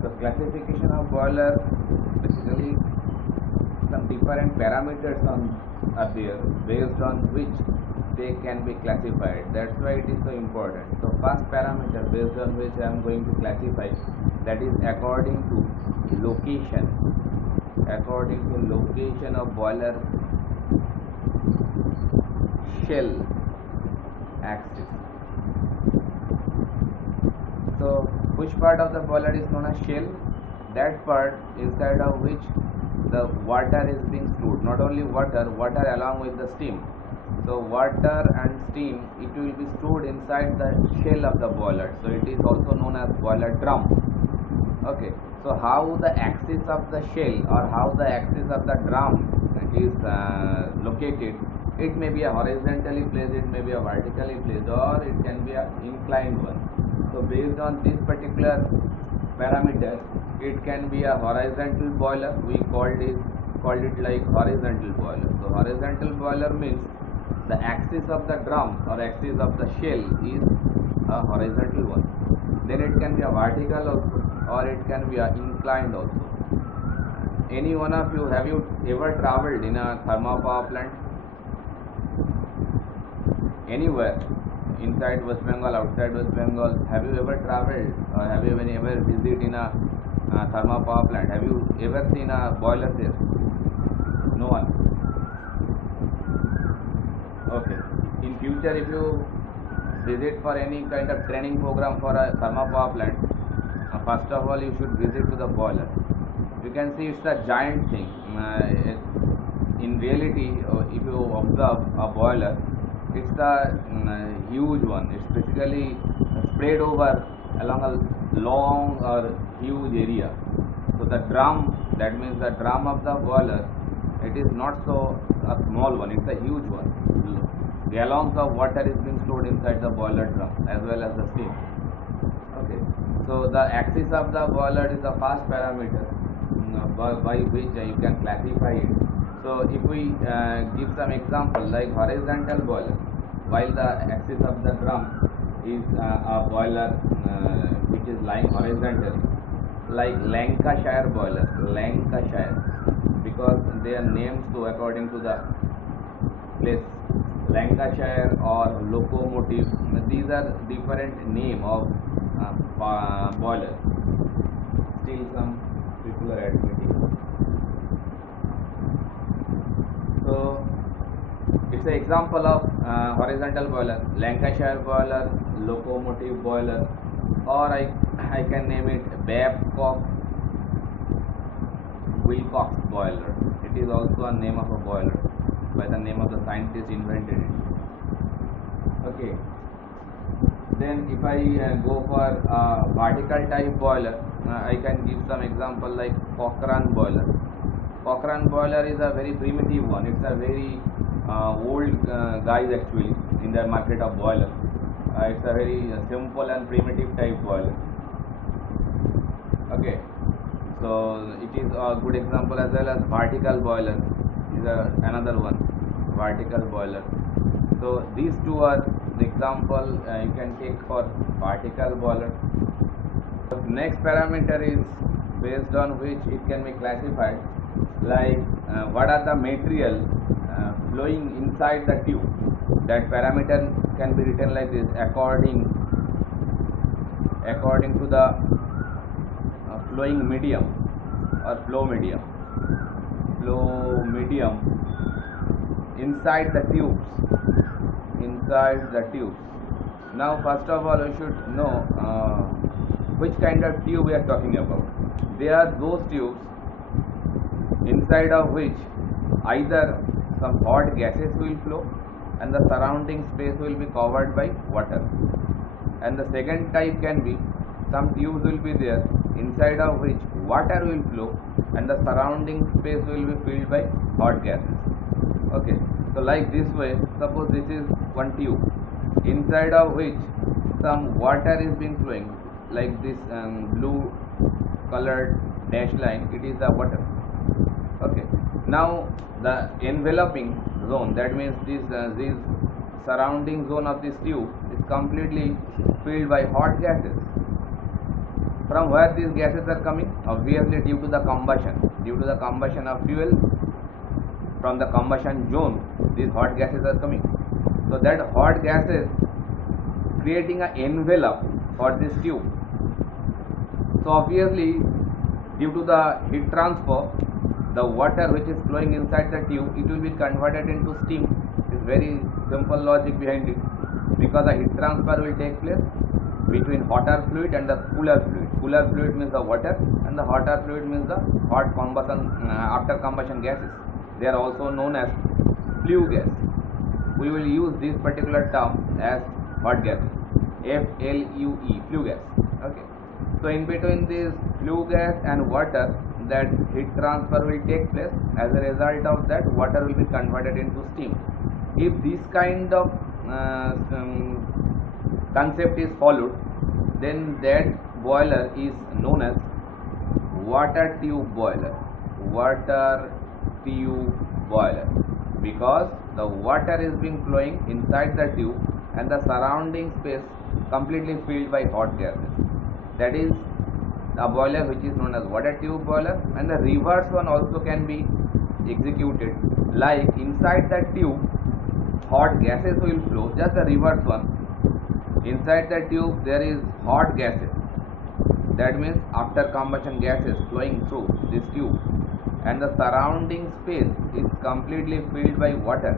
So classification of boiler, basically some different parameters are there based on which they can be classified. That's why it is so important. So first parameter based on which I am going to classify, that is according to location. According to location of boiler shell axis. So which part of the boiler is known as shell? That part inside of which the water is being stored. Not only water along with the steam. So water and steam, it will be stored inside the shell of the boiler. So it is also known as boiler drum. Okay. So how the axis of the shell or how the axis of the drum is located? It may be a horizontally placed, it may be a vertically placed, or it can be an inclined one. So based on this particular parameter, it can be a horizontal boiler. We called it like horizontal boiler. So horizontal boiler means the axis of the drum or axis of the shell is a horizontal one. Then it can be a vertical also, or it can be a inclined also. Any one of you, have you ever traveled in a thermal power plant? Anywhere inside West Bengal, outside West Bengal, have you ever traveled or have you ever visited in a thermal power plant? Have you ever seen a boiler there? No one. Okay. In future, if you visit for any kind of training program for a thermal power plant, first of all you should visit to the boiler. You can see it's a giant thing. In reality, if you observe a boiler, it's a huge one. It's basically spread over along a long or huge area. So the drum, that means the drum of the boiler, it is not so a small one, it's a huge one. Gallons of water is being stored inside the boiler drum as well as the steam. Okay. So the axis of the boiler is the first parameter by which you can classify it. So if we give some example like horizontal boiler, while the axis of the drum is a boiler which is lying horizontally, like Lancashire boiler, Lancashire, because they are named so according to the place. Lancashire or locomotive, these are different name of boilers. Still some people are admitting. So it's an example of horizontal boiler, Lancashire boiler, locomotive boiler, or I can name it Babcock Wilcox boiler. It is also a name of a boiler by the name of the scientist invented it. Okay. Then if I go for a vertical type boiler, I can give some example like Cochrane boiler. Cochrane boiler is a very primitive one. It's a very old guys actually in the market of boiler. It's a very simple and primitive type boiler. Okay. So it is a good example, as well as vertical boiler is another one, vertical boiler. So these two are the example you can take for vertical boiler. The next parameter is based on which it can be classified, like what are the material flowing inside the tube. That parameter can be written like this: according to the flowing medium or flow medium inside the tubes. Now first of all you should know which kind of tube we are talking about. They are those tubes inside of which either some hot gases will flow and the surrounding space will be covered by water. And the second type can be some tubes will be there inside of which water will flow and the surrounding space will be filled by hot gases. Okay, so like this way, suppose this is one tube inside of which some water is being flowing, like this blue colored dash line, it is the water. Okay, now the enveloping zone, that means this surrounding zone of this tube is completely filled by hot gases. From where these gases are coming? Obviously due to the combustion of fuel. From the combustion zone, these hot gases are coming. So that hot gases creating an envelope for this tube. So obviously due to the heat transfer, the water which is flowing inside the tube, it will be converted into steam. It's very simple logic behind it, because the heat transfer will take place between hotter fluid and the cooler fluid. Cooler fluid means the water, and the hotter fluid means the hot combustion after combustion gases. They are also known as flue gas. We will use this particular term as hot gas, FLUE, flue gas. Okay. So in between this flue gas and water, that heat transfer will take place. As a result of that, water will be converted into steam. If this kind of concept is followed, then that boiler is known as water tube boiler. Because the water is being flowing inside the tube and the surrounding space completely filled by hot gases. That is a boiler which is known as water tube boiler. And the reverse one also can be executed, like inside the tube hot gases will flow. Just the reverse one, inside the tube there is hot gases. That means after combustion gases flowing through this tube, and the surrounding space is completely filled by water.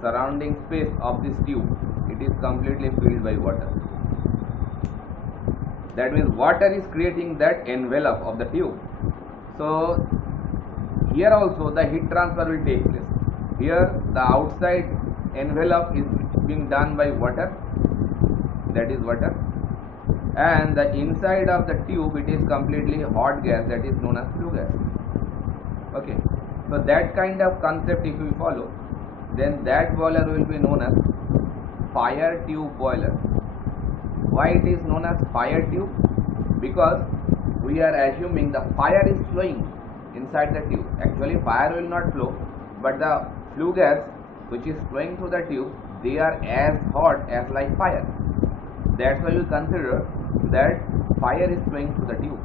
Surrounding space of this tube, it is completely filled by water. That means water is creating that envelope of the tube. So here also the heat transfer will take place. Here the outside envelope is being done by water, that is water, and the inside of the tube it is completely hot gas, that is known as flue gas. Okay, so that kind of concept if we follow, then that boiler will be known as fire tube boiler. Why it is known as fire tube? Because we are assuming the fire is flowing inside the tube. Actually fire will not flow, but the flue gas which is flowing through the tube, they are as hot as like fire. That's why we consider that fire is flowing through the tube.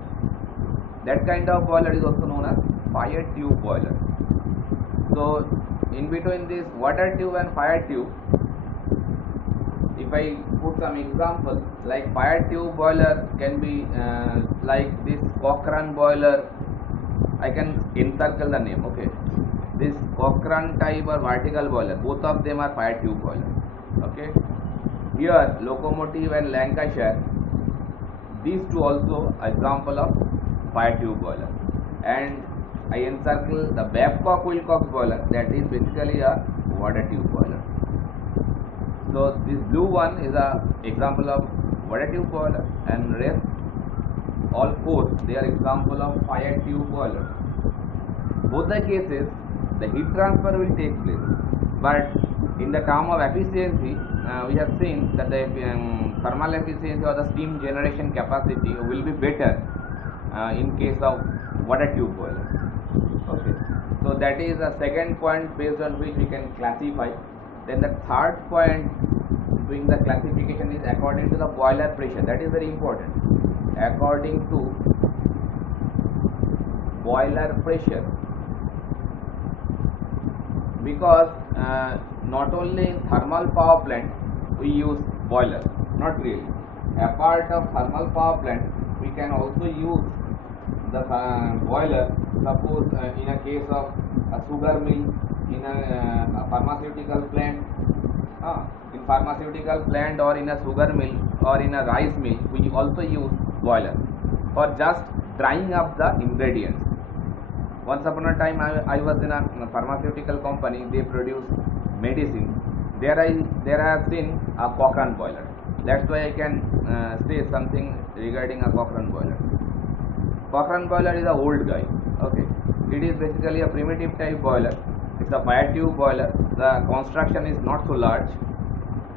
That kind of boiler is also known as fire tube boiler. So in between this water tube and fire tube, if I put some example, like fire tube boiler can be like this Cochrane boiler. I can encircle the name. Okay, this Cochrane type or vertical boiler, both of them are fire tube boiler. Okay, here locomotive and Lancashire, these two also example of fire tube boiler. And I encircle the Babcock Wilcox boiler, that is basically a water tube boiler. So this blue one is a example of water tube boiler, and rest all four they are example of fire tube boiler. Both the cases the heat transfer will take place, but in the term of efficiency we have seen that the thermal efficiency or the steam generation capacity will be better in case of water tube boiler. Okay, so that is the second point based on which we can classify. Then the third point doing the classification is according to the boiler pressure. That is very important. According to boiler pressure, because not only in thermal power plant we use boiler, not really. Apart of thermal power plant, we can also use the boiler. Suppose in a case of a sugar mill, in a pharmaceutical plant, in pharmaceutical plant or in a sugar mill or in a rice mill, we also use boiler for just drying up the ingredients. Once upon a time I was in a pharmaceutical company. They produce medicine. There I have seen a Cochrane boiler. That's why I can say something regarding a Cochrane boiler. Cochrane boiler is a old guy. Okay, it is basically a primitive type boiler. It's a fire tube boiler. The construction is not so large.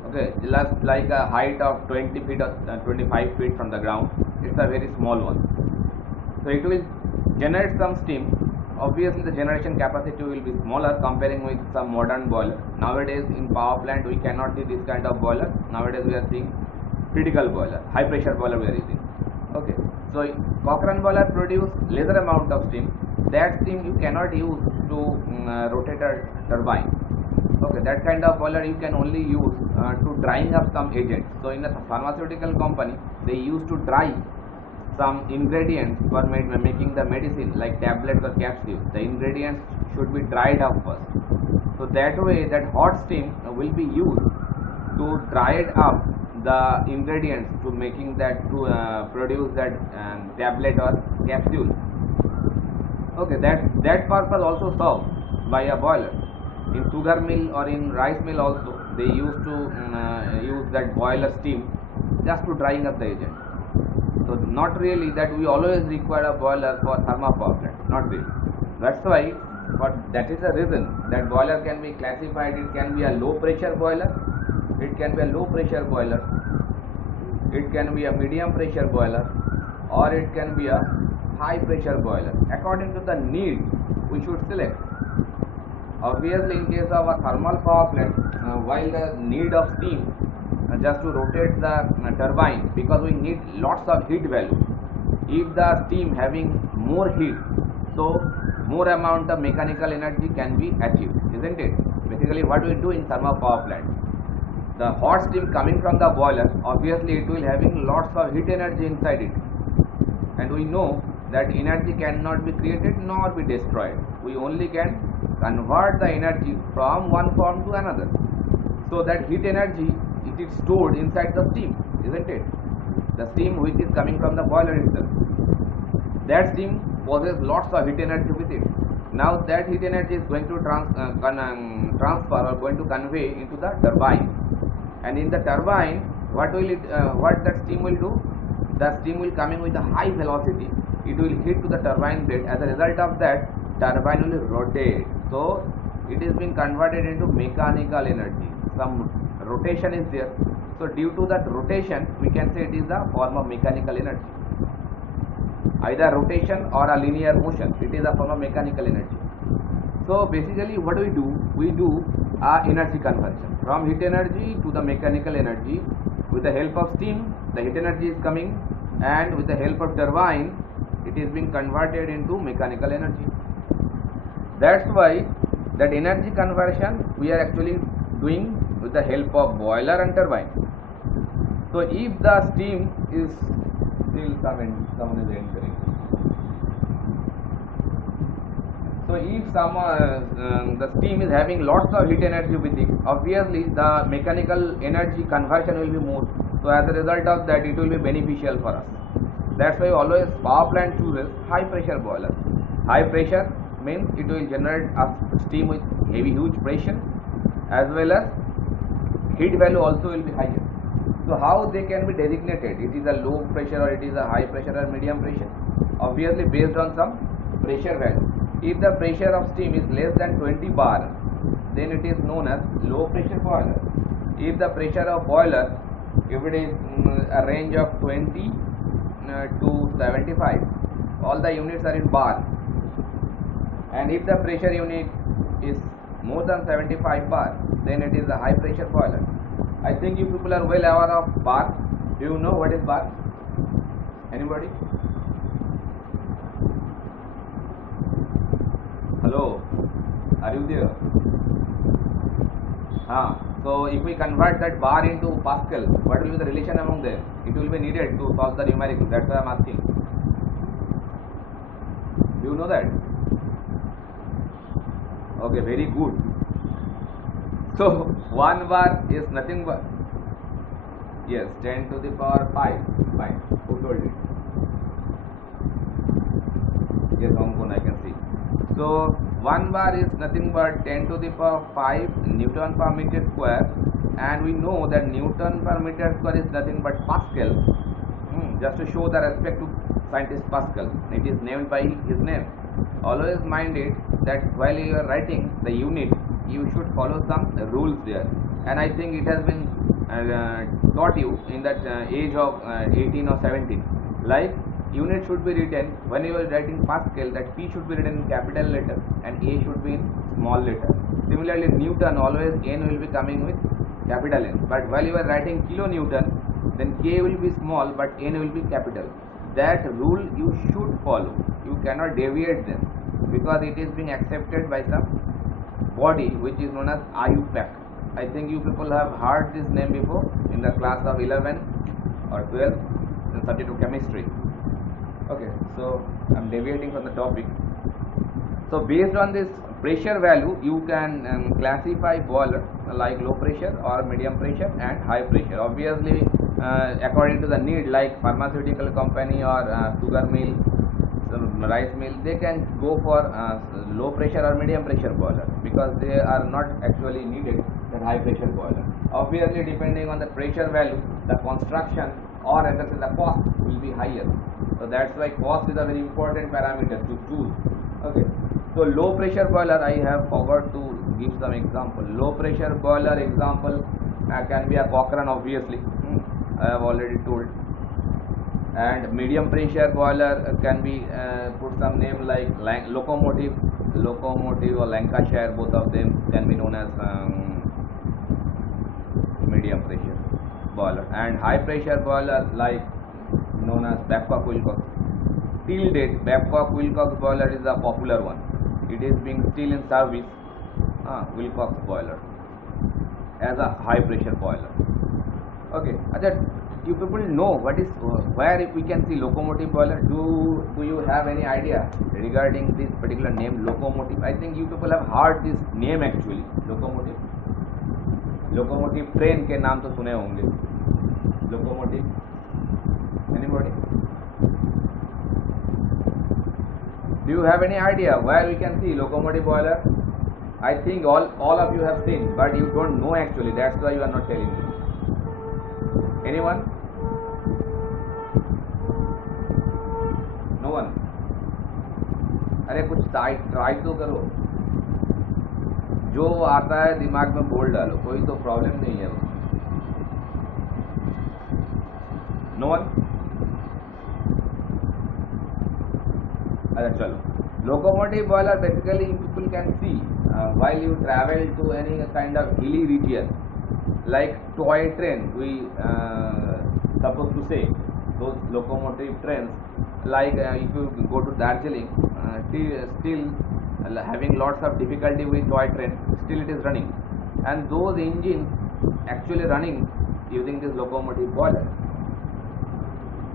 Okay, just like a height of 20 feet or 25 feet from the ground. It's a very small one. So it will generate some steam. Obviously the generation capacity will be smaller comparing with some modern boiler. Nowadays in power plant we cannot see this kind of boiler. Nowadays we are seeing critical boiler, high pressure boiler we are using. Okay. So Cochrane boiler produce lesser amount of steam. That steam you cannot use to rotate a turbine. Okay, that kind of boiler you can only use to drying up some agents. So in a pharmaceutical company, they used to dry some ingredients for making the medicine like tablets or capsules. The ingredients should be dried up first. So that way, that hot steam will be used to dry it up the ingredients to making that to produce that tablet or capsule. Okay, that purpose also served by a boiler. In sugar mill or in rice mill also, they used to use that boiler steam just to drying up the agent. So not really that we always require a boiler for thermal power plant, not really. That's why, but that is the reason that boiler can be classified. It can be a low pressure boiler, it can be a low pressure boiler, it can be a medium pressure boiler, or it can be a high pressure boiler. According to the need, we should select. Obviously, in case of a thermal power plant, while the need of steam just to rotate the turbine, because we need lots of heat value. If the steam having more heat, so more amount of mechanical energy can be achieved, isn't it? Basically, what we do in thermal power plant, the hot steam coming from the boiler, obviously it will having lots of heat energy inside it, and we know that energy cannot be created nor be destroyed. We only can convert the energy from one form to another. So that heat energy, it is stored inside the steam, isn't it? The steam which is coming from the boiler itself. That steam possesses lots of heat energy with it. Now that heat energy is going to transfer or going to convey into the turbine. And in the turbine, what that steam will do? The steam will coming with a high velocity. It will hit to the turbine blade. As a result of that, turbine will rotate. So it is being converted into mechanical energy. Some rotation is there. So due to that rotation, we can say it is a form of mechanical energy. Either rotation or a linear motion, it is a form of mechanical energy. So basically what we do energy conversion from heat energy to the mechanical energy. With the help of steam, the heat energy is coming, and with the help of turbine, it is being converted into mechanical energy. That's why that energy conversion we are actually doing with the help of boiler and turbine. So if the steam is still someone is entering. So if the steam is having lots of heat energy with it, obviously the mechanical energy conversion will be more. So as a result of that, it will be beneficial for us. That's why always power plant chooses high pressure boiler. High pressure means it will generate a steam with heavy huge pressure, as well as heat value also will be higher. So how they can be designated? It is a low pressure or it is a high pressure or medium pressure? Obviously based on some pressure value. If the pressure of steam is less than 20 bar, then it is known as low pressure boiler. If the pressure of boiler, if it is a range of 20 to 75, all the units are in bar, and if the pressure unit is more than 75 bar, then it is a high pressure boiler. I think you people are well aware of bar. Do you know what is bar? Anybody? Hello, are you there? So if we convert that bar into Pascal, what will be the relation among them? It will be needed to solve the numerical. That's why I am asking. Do you know that? Okay, very good. So 1 bar is nothing but, yes, 10 to the power 5. Fine. Who told it? Yes, Ankun, I can see. So 1 bar is nothing but 10 to the power 5 Newton per meter square, and we know that Newton per meter square is nothing but Pascal. Just to show the respect to scientist Pascal, it is named by his name. Always mind it that while you are writing the unit, you should follow some rules there, and I think it has been taught you in that age of 18 or 17. Like, unit should be written, when you are writing Pascal, that P should be written in capital letter and A should be in small letter. Similarly, Newton, always N will be coming with capital N, but while you are writing kilonewton, then K will be small but N will be capital. that rule you should follow. You cannot deviate them because it is being accepted by some body which is known as IUPAC. I think you people have heard this name before in the class of 11 or 12 in subject of chemistry. Okay, so I'm deviating from the topic. So based on this pressure value, you can classify boiler like low pressure or medium pressure and high pressure. Obviously, according to the need, like pharmaceutical company or sugar mill, rice mill, they can go for low pressure or medium pressure boiler because they are not actually needed that high pressure boiler. Obviously, depending on the pressure value, the construction or rather the cost will be higher. So that's why cost is a very important parameter to choose. Okay. So low pressure boiler, I have forgot to give some example. Low pressure boiler example can be a Cochrane, obviously. I have already told. And medium pressure boiler can be put some name like locomotive or Lancashire. Both of them can be known as medium pressure boiler. And high pressure boiler like known as Babcock-Wilcox. Till date, Babcock-Wilcox boiler is a popular one. It is being still in service, Wilcox boiler as a high pressure boiler. Okay, you people know what is where we can see locomotive boiler. Do you have any idea regarding this particular name locomotive? I think you people have heard this name actually. Locomotive train के नाम तो सुने होंगे. Locomotive. Anybody? Do you have any idea where we can see locomotive boiler? I think all of you have seen, but you don't know actually. That's why you are not telling me. Anyone? No one. अरे कुछ try तो करो. जो आता है दिमाग में बोल डालो. कोई तो प्रॉब्लम नहीं है. No one? अच्छा चलो. Locomotive boiler basically people can see while you travel to any kind of hilly region like toy train. We supposed to say those locomotive trains like if you go to Darjeeling, still having lots of difficulty with toy train, still it is running, and those engines actually running using this locomotive boiler.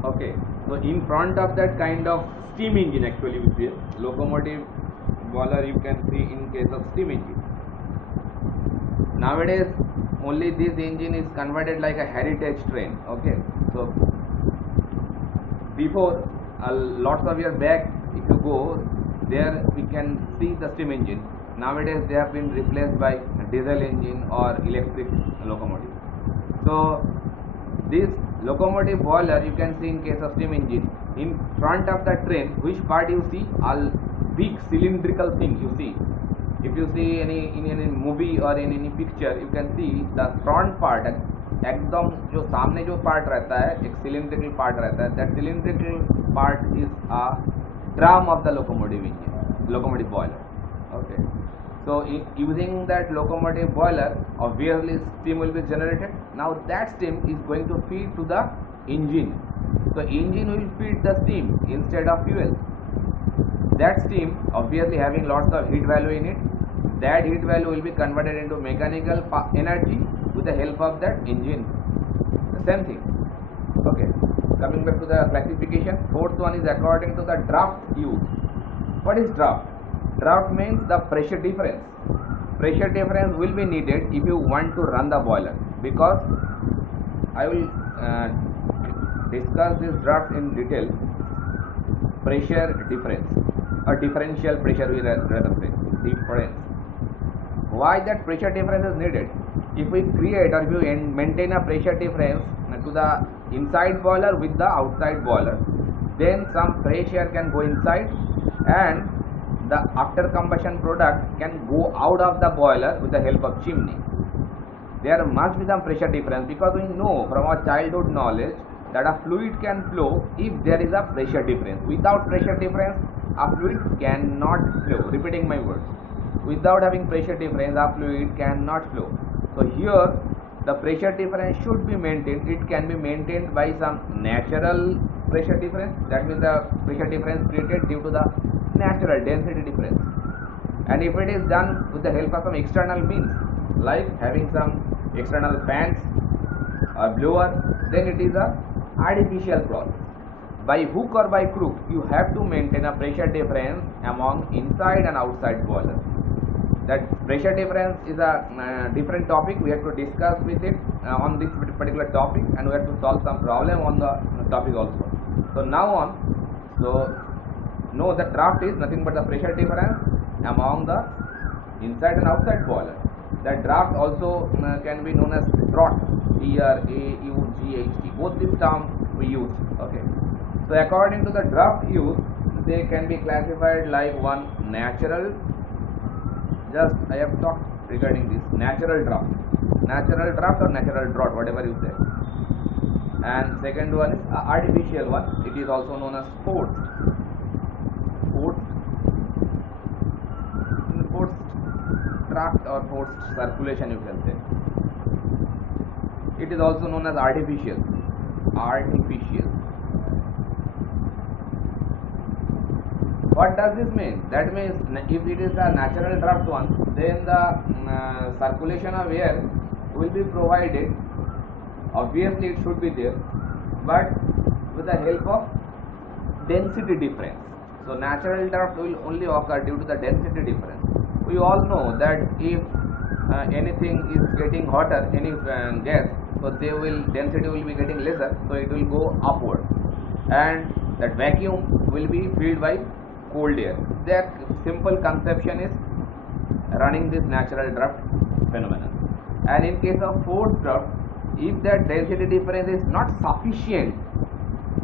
Okay, so in front of that kind of steam engine actually we see locomotive boiler you can see in case of steam engine. Nowadays only this engine is converted like a heritage train. Okay, so before lots of years back if you go there we can see the steam engine. Nowadays they have been replaced by diesel engine or electric locomotive. So this locomotive boiler you can see in case of steam engine. In front of the train, which part you see? A big cylindrical thing you see. If you see in any movie or in any picture, you can see the front part. एकदम जो सामने जो part रहता है एक cylindrical part रहता है. That cylindrical part is a drum of the locomotive engine, locomotive boiler. Okay. So using that locomotive boiler, obviously steam will be generated. Now that steam is going to feed to the engine. So engine will feed the steam instead of fuel. That steam obviously having lots of heat value in it. That heat value will be converted into mechanical energy with the help of that engine. The same thing. Okay. Coming back to the classification, fourth one is according to the draft use. What is draft? Draft means the pressure difference. Pressure difference will be needed if you want to run the boiler, because I will discuss this draft in detail. Pressure difference or differential pressure we rather say difference. Why that pressure difference is needed? If we create or if you maintain a pressure difference to the inside boiler with the outside boiler, then some fresh air can go inside and the after combustion product can go out of the boiler with the help of chimney. There must be some pressure difference, because we know from our childhood knowledge that a fluid can flow if there is a pressure difference. Without pressure difference, a fluid cannot flow. Repeating my words. Without having pressure difference, a fluid cannot flow. So here the pressure difference should be maintained. It can be maintained by some natural pressure difference, that means the pressure difference created due to the natural density difference. And if it is done with the help of some external means, like having some external fans or blower, then it is a artificial process. By hook or by crook, you have to maintain a pressure difference among inside and outside boiler. That pressure difference is a different topic. We have to discuss with it on this particular topic, and we have to solve some problem on the topic also. So now on, so know that draft is nothing but the pressure difference among the inside and outside boiler. That draft also can be known as draught, D-R-A-U-G-H-T. Both these terms we use. Okay. So according to the draft use, they can be classified like one natural. Just I have talked regarding this natural draft or natural draught, whatever you say. And second one is artificial one. It is also known as forced draft or forced circulation, you can say. It is also known as artificial. What does this mean? That means if it is a natural draft one, then the circulation of air will be provided. Obviously it should be there, but with the help of density difference. So natural draft will only occur due to the density difference. We all know that if anything is getting hotter, any gas, so density will be getting lesser, so it will go upward, and that vacuum will be filled by cold air. Their simple conception is running this natural draft phenomenon. And in case of forced draft, if that density difference is not sufficient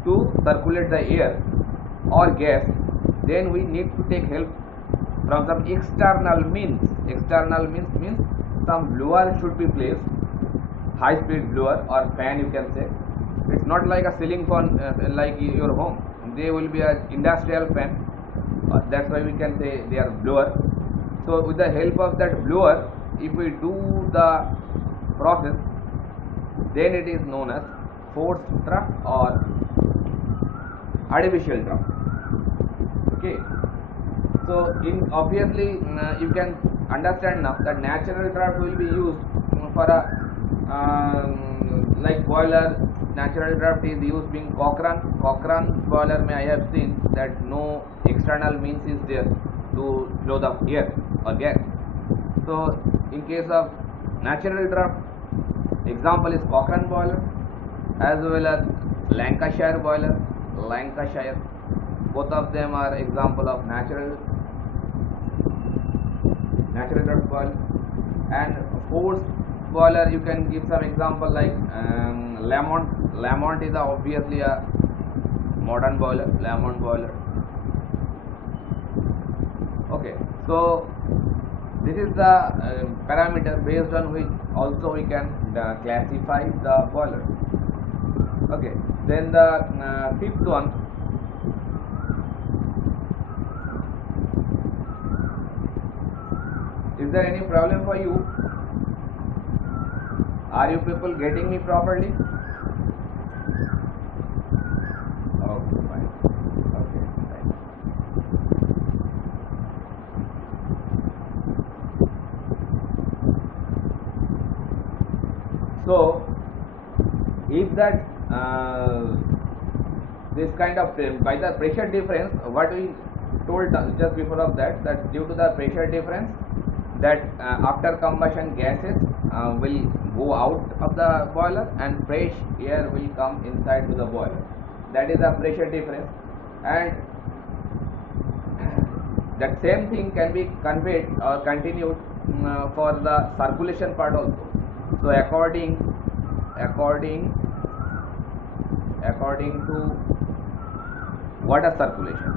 to circulate the air or gas, then we need to take help from some external means. External means some blower should be placed, high speed blower or fan, you can say. It's not like a ceiling fan like your home. They will be an industrial fan. That's why we can say they are blower. So with the help of that blower, if we do the process, then it is known as forced draft or artificial draft. Okay. So obviously you can understand now that natural draft will be used for a like boiler. Natural draft is used being Cochrane boiler. I have seen that no external means is there to flow the air or gas. So in case of natural draft, example is Cochrane boiler as well as Lancashire boiler. Both of them are example of natural draft boiler. And forced boiler, you can give some example like Lamont is obviously a modern boiler, Lamont boiler. Okay, so this is the parameter based on which also we can classify the boiler. Okay, then the fifth one, is there any problem for you? Are you people getting me properly? Okay, fine. Okay, fine. So, if that this kind of by the pressure difference, what we told just before of that due to the pressure difference, that after combustion gases will go out of the boiler and fresh air will come inside to the boiler. That is the pressure difference, and that same thing can be conveyed or continued for the circulation part also. So according to water circulation,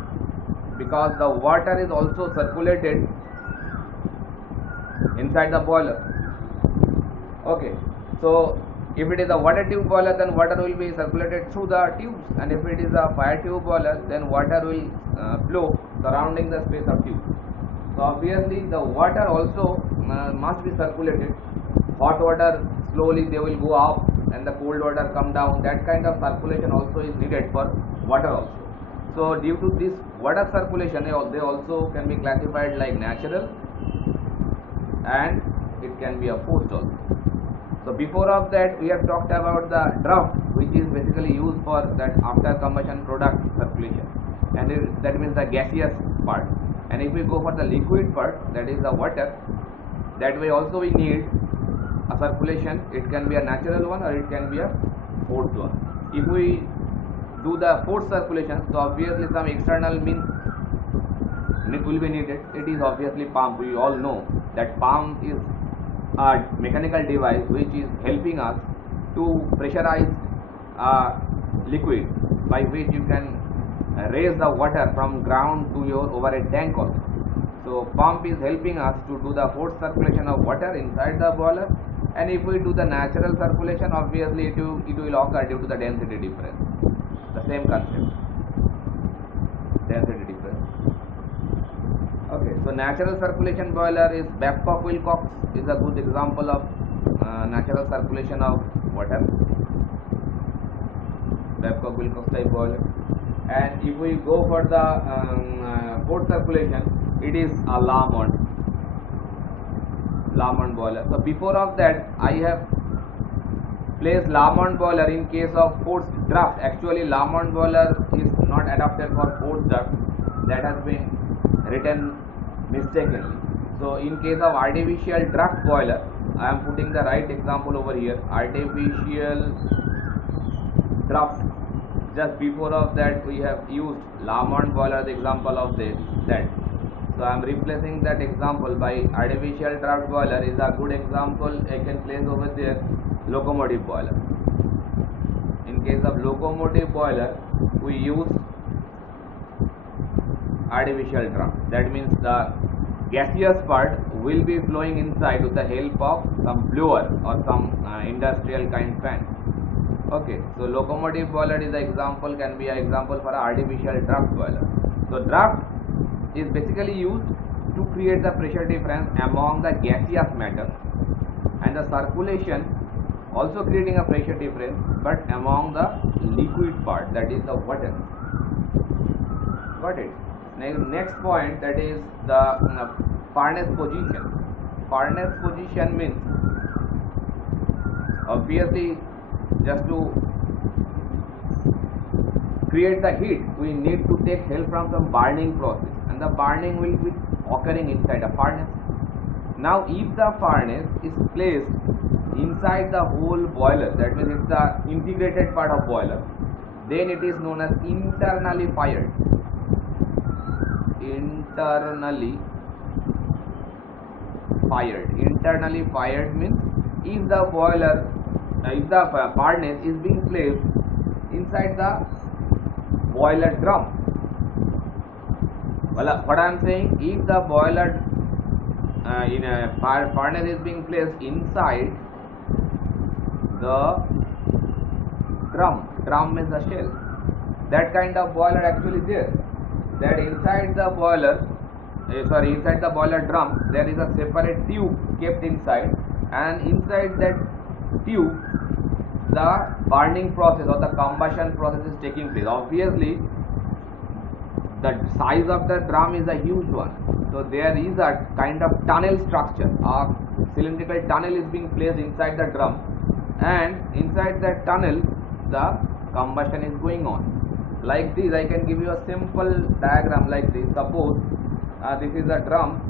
because the water is also circulated inside the boiler. Okay, so if it is a water tube boiler, then water will be circulated through the tubes, and if it is a fire tube boiler, then water will flow surrounding the space of tube. So obviously the water also must be circulated. Hot water slowly they will go up and the cold water come down. That kind of circulation also is needed for water also. So due to this water circulation, they also can be classified like natural, and it can be a forced also. So before of that, we have talked about the draft, which is basically used for that after combustion product circulation, and that means the gaseous part. And if we go for the liquid part, that is the water, that way also we need a circulation. It can be a natural one or it can be a forced one. If we do the forced circulation, so obviously some external means will be needed. It is obviously pump. We all know that pump is a mechanical device which is helping us to pressurize liquid, by which you can raise the water from ground to your over a tank also. So pump is helping us to do the forced circulation of water inside the boiler, and if we do the natural circulation, obviously it will occur due to the density difference. The same concept, density difference. Okay, so natural circulation boiler is Babcock-Wilcox is a good example of natural circulation of water. Babcock-Wilcox type boiler. And if we go for the forced circulation, it is a Lamont boiler. So before of that, I have placed Lamont boiler in case of forced draft. Actually, Lamont boiler is not adapted for forced draft. That has been written mistakenly. So in case of artificial draft boiler, I am putting the right example over here. Artificial draft. Just before of that, we have used Lamont boiler, the example of that. So I am replacing that example by artificial draft boiler is a good example. I can place over there locomotive boiler. In case of locomotive boiler, we use artificial draft. That means the gaseous part will be flowing inside with the help of some blower or some industrial kind fan. Okay, so locomotive boiler is the example, can be an example for an artificial draft boiler. So draft is basically used to create the pressure difference among the gaseous matter, and the circulation also creating a pressure difference but among the liquid part, that is the water. Got it? Next point, that is the furnace position. Furnace position means obviously just to create the heat we need to take help from some burning process, and the burning will be occurring inside a furnace. Now if the furnace is placed inside the whole boiler, that means it's the integrated part of boiler, then it is known as internally fired. Internally fired means if the boiler, if the furnace is being placed inside the boiler drum. Well, what I am saying, if the boiler in a furnace is being placed inside the drum means the shell, that kind of boiler actually there. That inside the boiler, inside the boiler drum, there is a separate tube kept inside, and inside that tube the burning process or the combustion process is taking place. Obviously the size of the drum is a huge one, so there is a kind of tunnel structure. A cylindrical tunnel is being placed inside the drum, and inside that tunnel the combustion is going on. Like this, I can give you a simple diagram like this. Suppose this is a drum.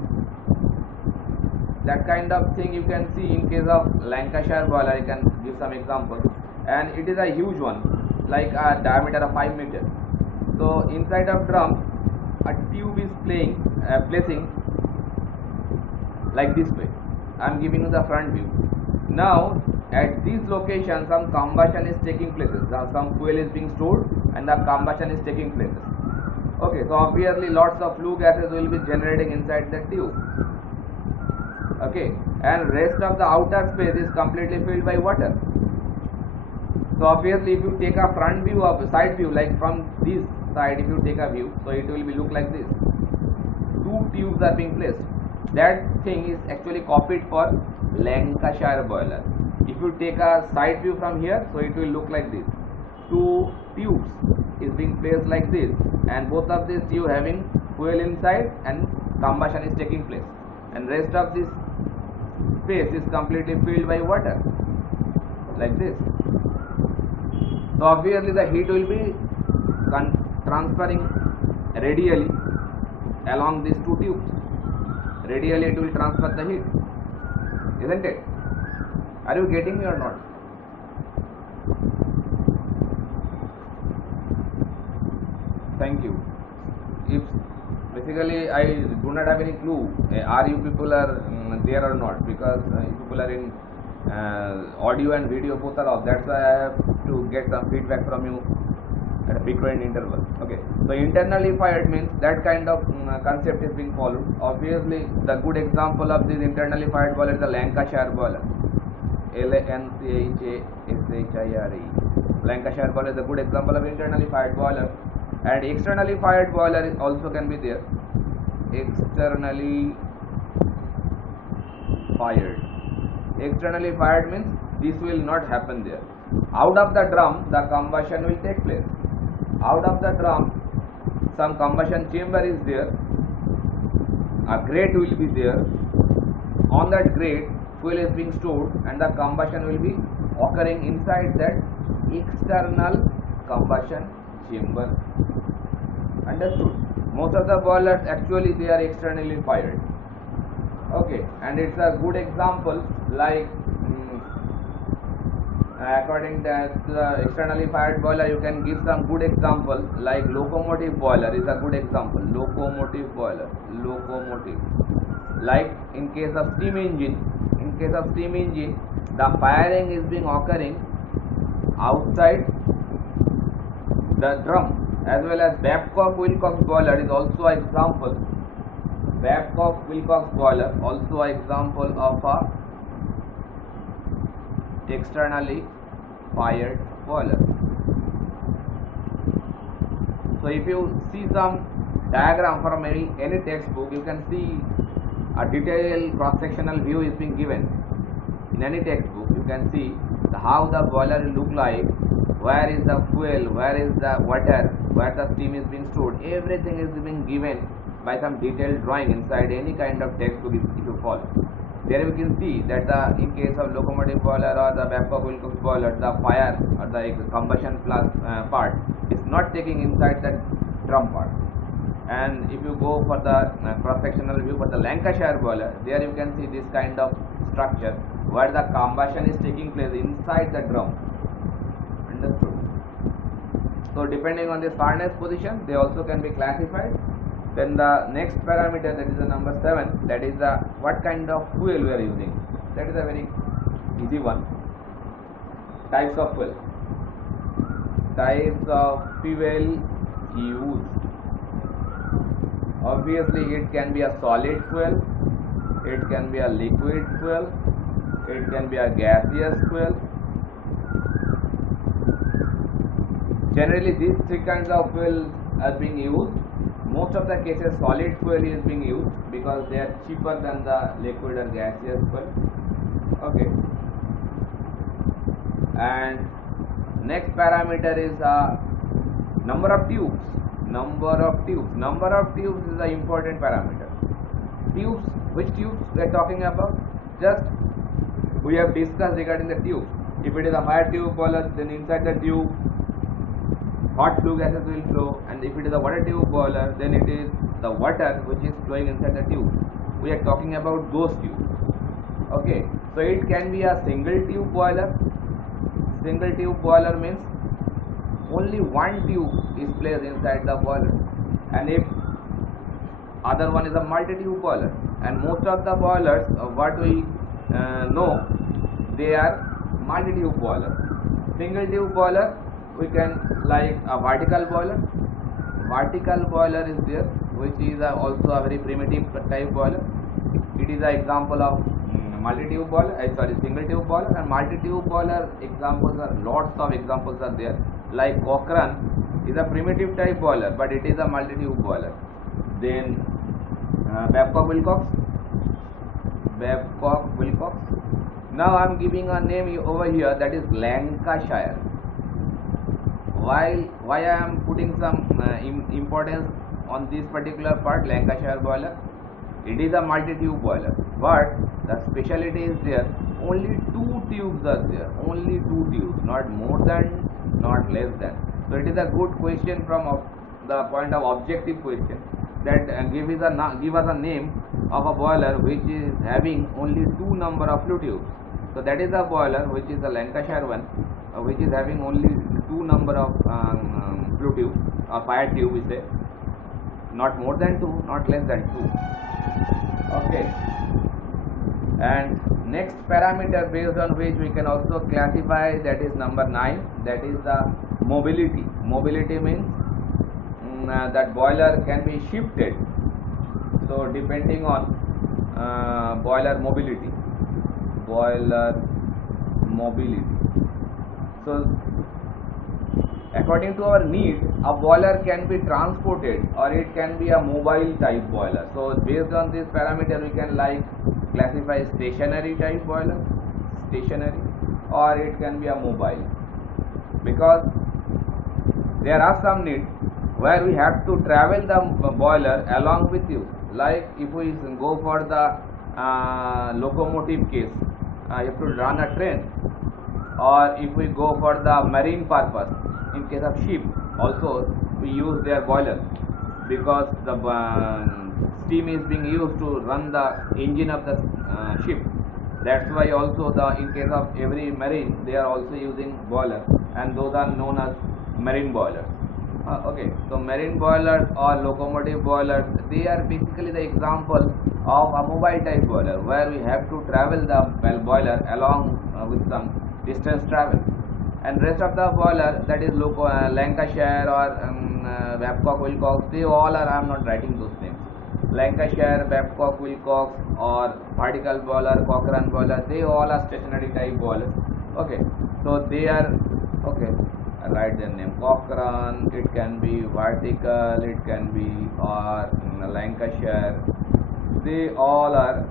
That kind of thing you can see in case of Lancashire boiler. I can give some example, and it is a huge one, like a diameter of 5 meters. So inside of drum, a tube is placing like this way. I am giving you the front view. Now at this location some combustion is taking place. Some fuel is being stored and the combustion is taking place. Okay, so obviously lots of flue gases will be generating inside the tube. Okay, and rest of the outer space is completely filled by water. So obviously if you take a front view of side view, like from this side, if you take a view, so it will be look like this. Two tubes are being placed. That thing is actually copied for Lancashire boiler. If you take a side view from here, so it will look like this. Two tubes is being placed like this, and both of these tube having fuel inside and combustion is taking place, and rest of this space is completely filled by water like this. So obviously the heat will be transferring radially along these two tubes. Radially it will transfer the heat, isn't it? Are you getting me or not? Thank you. If basically I do not have any clue, are you people are there or not, because you people are in audio and video both are off. That's why I have to get some feedback from you at a frequent interval. Okay, so internally fired means that kind of concept is being followed. Obviously the good example of this internally fired boiler is the Lancashire boiler, Lancashire. Lancashire boiler is a good example of internally fired boiler. And externally fired boiler is also can be there. Externally fired. Externally fired means this will not happen there. Out of the drum the combustion will take place. Out of the drum some combustion chamber is there. A grate will be there. On that grate fuel is being stored and the combustion will be occurring inside that external combustion chamber. Understood? Most of the boilers actually they are externally fired. Okay, and it's a good example like according to the externally fired boiler you can give some good example like locomotive boiler is a good example. Locomotive boiler, locomotive. Like in case of steam engine, the firing is being occurring outside the drum. As well as Babcock-Wilcox boiler is also an example. Babcock-Wilcox boiler also an example of a externally fired boiler. So if you see some diagram from any textbook, you can see a detailed cross-sectional view is being given. In any textbook, you can see how the boiler will look like, where is the fuel, where is the water, where the steam is being stored. Everything is being given by some detailed drawing inside any kind of textbook if you follow. There you can see that in case of locomotive boiler or the Babcock-Wilcox boiler, the fire or the combustion part is not taking inside the drum part. And if you go for the cross-sectional view for the Lancashire boiler, there you can see this kind of structure where the combustion is taking place inside the drum. Understood? So depending on the furnace position, they also can be classified. Then the next parameter, that is the number 7, that is the what kind of fuel we are using. That is a very easy one. Types of fuel. Types of fuel used. Obviously it can be a solid fuel, it can be a liquid fuel, it can be a gaseous fuel. Generally these three kinds of fuel are being used. Most of the cases solid fuel is being used because they are cheaper than the liquid or gaseous fuel. Okay. And next parameter is number of tubes. Number of tubes is the important parameter. Tubes, which tubes we are talking about? Just we have discussed regarding the tube. If it is a fire tube boiler, then inside the tube hot flue gases will flow, and if it is a water tube boiler, then it is the water which is flowing inside the tube. We are talking about those tubes. Okay, so it can be a single tube boiler. Single tube boiler means only one tube is placed inside the boiler, and if other one is a multi-tube boiler. And most of the boilers, what we know, they are multi-tube boiler. Single tube boiler, we can like a vertical boiler. Vertical boiler is there, which is also a very primitive type boiler. It is an example of multi-tube boiler. Single tube boiler. And multi-tube boiler examples are lots of examples are there. Like Cochrane is a primitive type boiler, but it is a multi-tube boiler. Then Babcock-Wilcox. Now I am giving a name over here, that is Lancashire. why I am putting some importance on this particular part, Lancashire boiler. It is a multi-tube boiler, but the speciality is there. Only 2 tubes are there. Only 2 tubes, not more than, not less than. So it is a good question from the point of objective question, that give us a name of a boiler which is having only 2 number of flue tubes. So that is a boiler which is the Lancashire one, which is having only 2 number of flue tube or fire tube, we say, not more than 2, not less than 2. Okay, and next parameter based on which we can also classify, that is number 9, that is the mobility. Mobility means that boiler can be shifted, so depending on boiler mobility. So according to our need, a boiler can be transported or it can be a mobile type boiler. So based on this parameter we can classify stationary type boiler, or it can be a mobile, because there are some needs where we have to travel the boiler along with you. Like if we go for the locomotive case, if we run a train, or if we go for the marine purpose, in case of ship also we use their boiler, because the steam is being used to run the engine of the ship. That's why also in case of every marine they are also using boiler, and those are known as marine boilers. Okay, so marine boilers or locomotive boilers, they are basically the example of a mobile type boiler, where we have to travel the boiler along with some distance travel. And rest of the boiler, that is Lancashire or Babcock Wilcox, they all are, I am not writing those names. Lancashire, Babcock Wilcox, or vertical boiler, Cochrane boiler, they all are stationary type boilers. Okay, so they are, okay, I write their name. Cochrane, it can be vertical, it can be, or Lancashire, they all are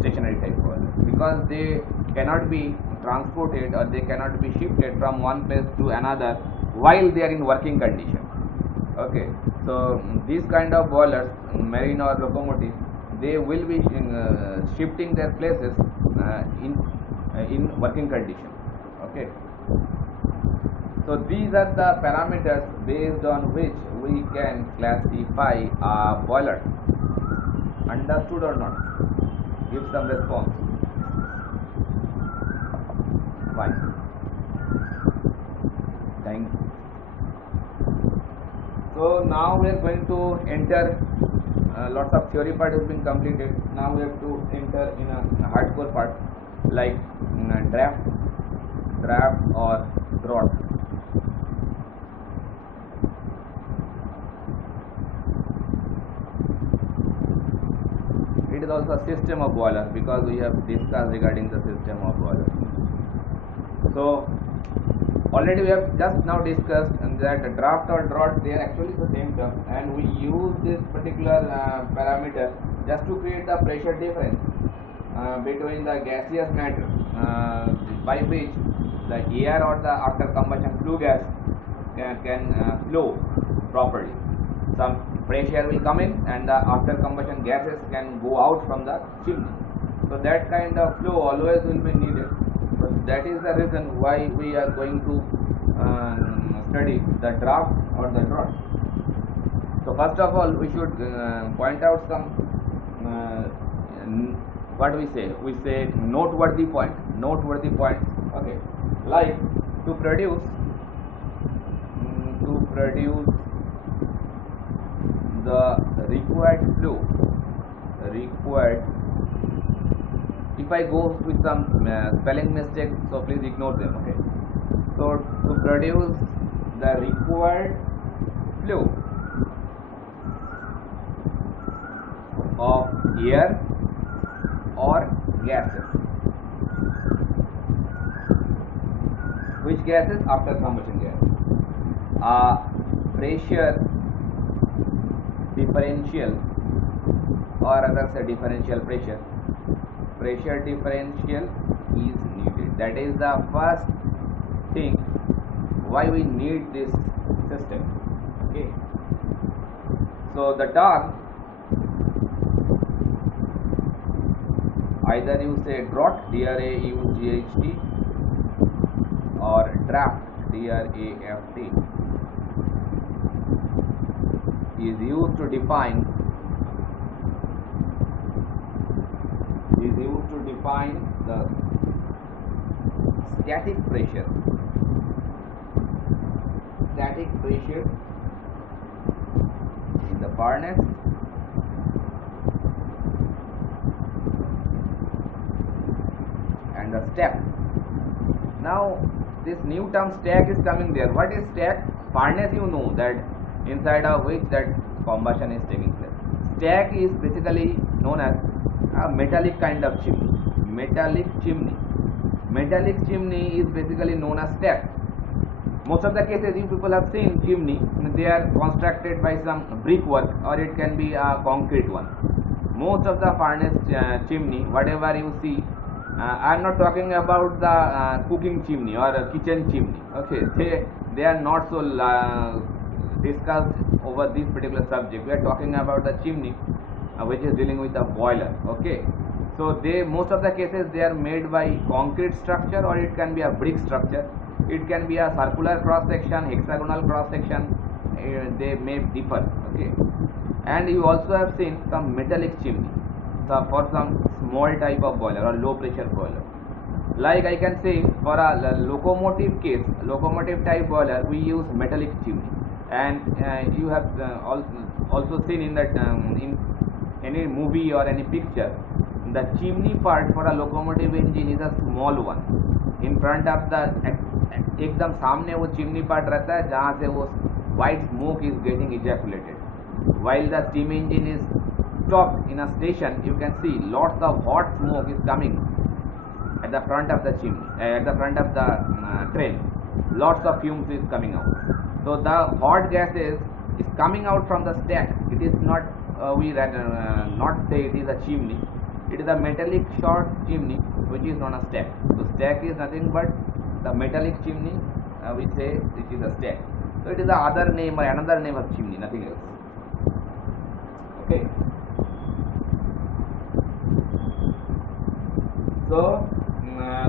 stationary type boilers, because they cannot be transported or they cannot be shifted from one place to another while they are in working condition. Okay, so these kind of boilers, marine or locomotive, they will be shifting their places in working condition. Okay, so these are the parameters based on which we can classify a boiler. Understood or not? Give some response. Fine. Thank you. So now we are going to enter, lots of theory part has been completed. Now we have to enter in a hardcore part, like draft or draught. It is also a system of boiler, because we have discussed regarding the system of boiler. So already we have just now discussed that draft or draught, they are actually the same term, and we use this particular parameter just to create the pressure difference between the gaseous matter by which the air or the after combustion flue gas can flow properly. Some pressure will come in and the after combustion gases can go out from the chimney. So that kind of flow always will be needed. So that is the reason why we are going to study the draft or the draught. So first of all, we should point out some what we say noteworthy points. Okay, like to produce the required flow. If I go with some spelling mistakes, so please ignore them. Okay, so to produce the required flow of air or gases. Which gases? After combustion gas. Pressure differential, or other say differential pressure. Pressure differential is needed. That is the first thing why we need this system. Okay, so the term, either you say draught, D-R-A-U-G-H-T, or draft, D-R-A-F-T, is used to define the static pressure in the furnace and the stack. Now this new term stack is coming there. What is stack? Furnace, you know that inside of which that combustion is taking place. Stack is basically known as a metallic kind of chimney. Metallic chimney is basically known as stack. Most of the cases you people have seen chimney, they are constructed by some brickwork or it can be a concrete one. Most of the furnace chimney, whatever you see, I am not talking about the cooking chimney or kitchen chimney. Okay, they are not so discussed over this particular subject. We are talking about the chimney which is dealing with the boiler. Okay, so most of the cases they are made by concrete structure or it can be a brick structure. It can be a circular cross section, hexagonal cross section, they may differ. Okay, and you also have seen some metallic chimney, so for some small type of boiler or low pressure boiler. Like I can say for a locomotive case, locomotive type boiler, we use metallic chimney. And you have also seen in that in any movie or any picture, the chimney part for a locomotive engine is a small one. In front of the एकदम सामने वो chimney part रहता है जहाँ से वो white smoke is getting ejaculated. While the steam engine is stopped in a station, you can see lots of hot smoke is coming at the front of the chimney, at the front of the train. Lots of fumes is coming out. So the hot gas is coming out from the stack. It is not not say it is a chimney. It is a metallic short chimney which is known as stack. So stack is nothing but the metallic chimney. We say it is a stack. So it is the other name or another name of chimney, nothing else. Okay. So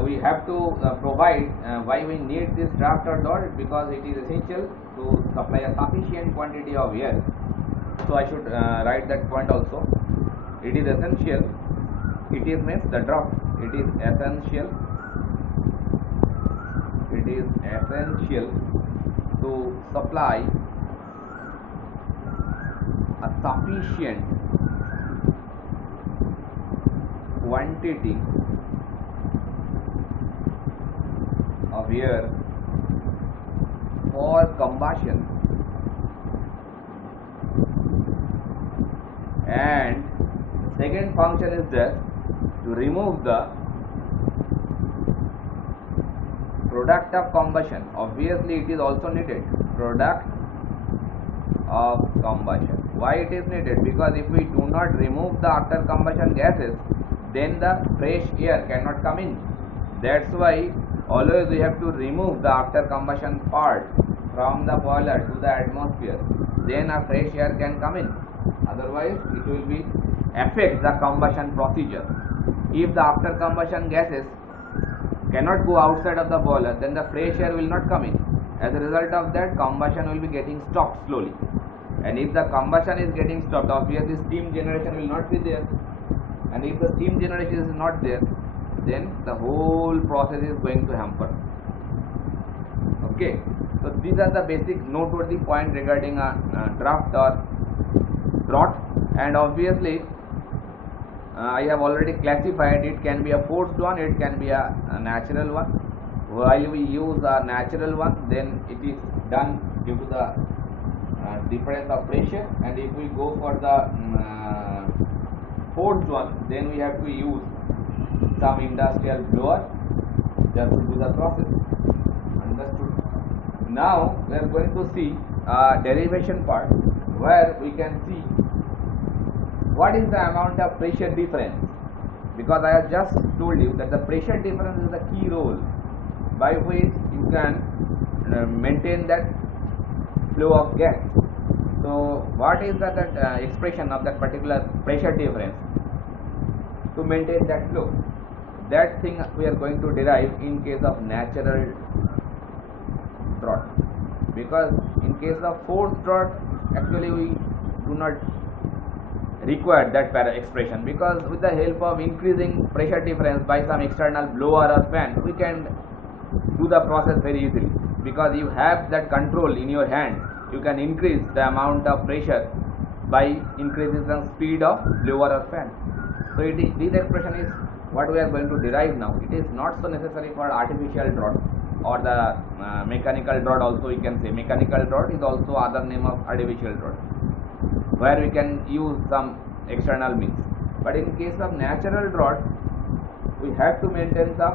we have to provide why we need this draft or dot, because it is essential to supply a sufficient quantity of air. So I should write that point also. It is essential. It is means the draft. It is essential. It is essential to supply a sufficient quantity of air for combustion, and second function is that to remove the product of combustion. Obviously it is also needed, product of combustion. Why it is needed? Because if we do not remove the after combustion gases, then the fresh air cannot come in. That's why always we have to remove the after combustion part from the boiler to the atmosphere, then a fresh air can come in. Otherwise it will be affect the combustion procedure. If the after combustion gases cannot go outside of the boiler, then the fresh air will not come in. As a result of that, combustion will be getting stopped slowly. And if the combustion is getting stopped, obviously steam generation will not be there. And if the steam generation is not there, then the whole process is going to hamper. Okay, so these are the basic noteworthy point regarding a draft or draught. And obviously I have already classified, it can be a forced one, it can be a natural one. While we use a natural one, then it is done due to the difference of pressure, and if we go for the forced one, then we have to use some industrial blower just to do the process. Understood? Now we are going to see derivation part, where we can see what is the amount of pressure difference, because I have just told you that the pressure difference is the key role by which you can maintain that flow of gas. So what is that expression of that particular pressure difference to maintain that flow? That thing we are going to derive in case of natural draught, because in case of forced draught actually we do not require that expression, because with the help of increasing pressure difference by some external blower or fan we can do the process very easily, because you have that control in your hand. You can increase the amount of pressure by increasing the speed of blower or fan. So this expression is what we are going to derive now. It is not so necessary for artificial draught or the mechanical draught also. We can say mechanical draught is also other name of artificial draught, where we can use some external means. But in case of natural draught we have to maintain the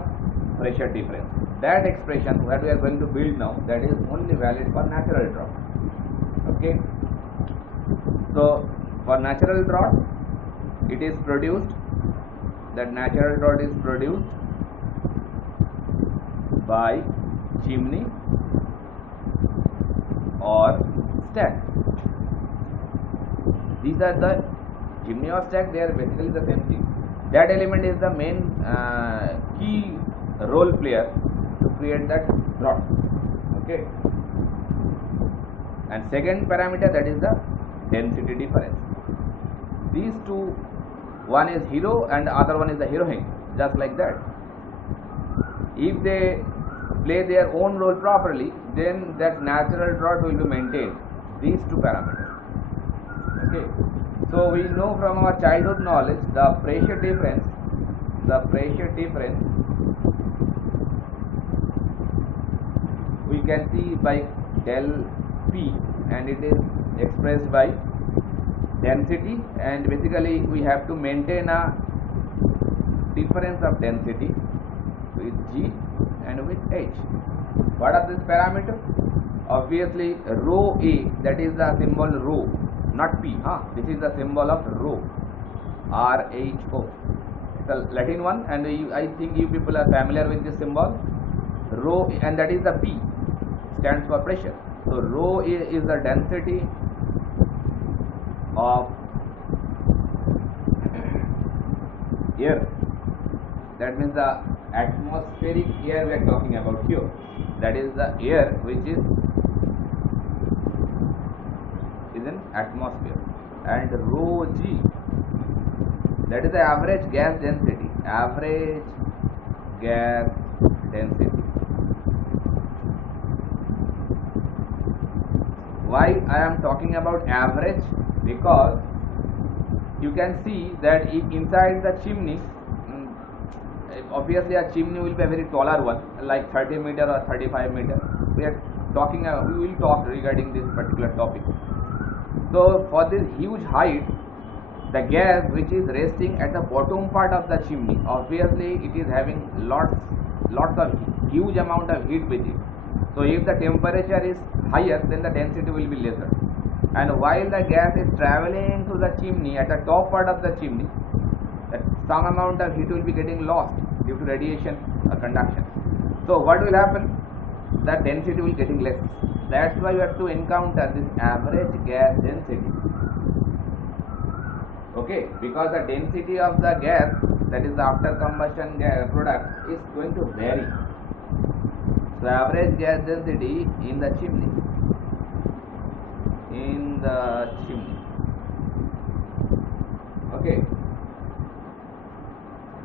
pressure difference. That expression that we are going to build now, that is only valid for natural draught. Okay, so for natural draught it is produced, that natural draught is produced by chimney or stack. These are the chimney or stack, they are basically the same thing. That element is the main key role player to create that draught. Okay, and second parameter, that is the density difference. These two, one is hero and the other one is the heroine, just like that. If they play their own role properly, then that natural draught will be maintained. These two parameters. Okay, so we know from our childhood knowledge the pressure difference we can see by del P, and it is expressed by density, and basically we have to maintain a difference of density with G and with H. What are these parameters? Obviously rho A, that is the symbol rho, not P. This is the symbol of rho, RHO. It's a Latin one, and I think you people are familiar with this symbol, rho, and that is the P, stands for pressure. So rho is the density of air. That means the atmospheric air we are talking about here. That is the air which is in atmosphere. And rho G, that is the average gas density. Average gas density. Why I am talking about average? Because you can see that if inside the chimney, obviously a chimney will be a very taller one, like 30 meter or 35 meter. We will talk regarding this particular topic. So for this huge height, the gas which is resting at the bottom part of the chimney, obviously it is having lots of huge amount of heat with it. So if the temperature is higher, then the density will be lesser. And while the gas is traveling through the chimney, at the top part of the chimney, some amount of heat will be getting lost due to radiation or conduction. So what will happen? The density will getting less. That's why you have to encounter this average gas density. Okay, because the density of the gas, that is the after combustion product, is going to vary. So average gas density in the chimney. Okay,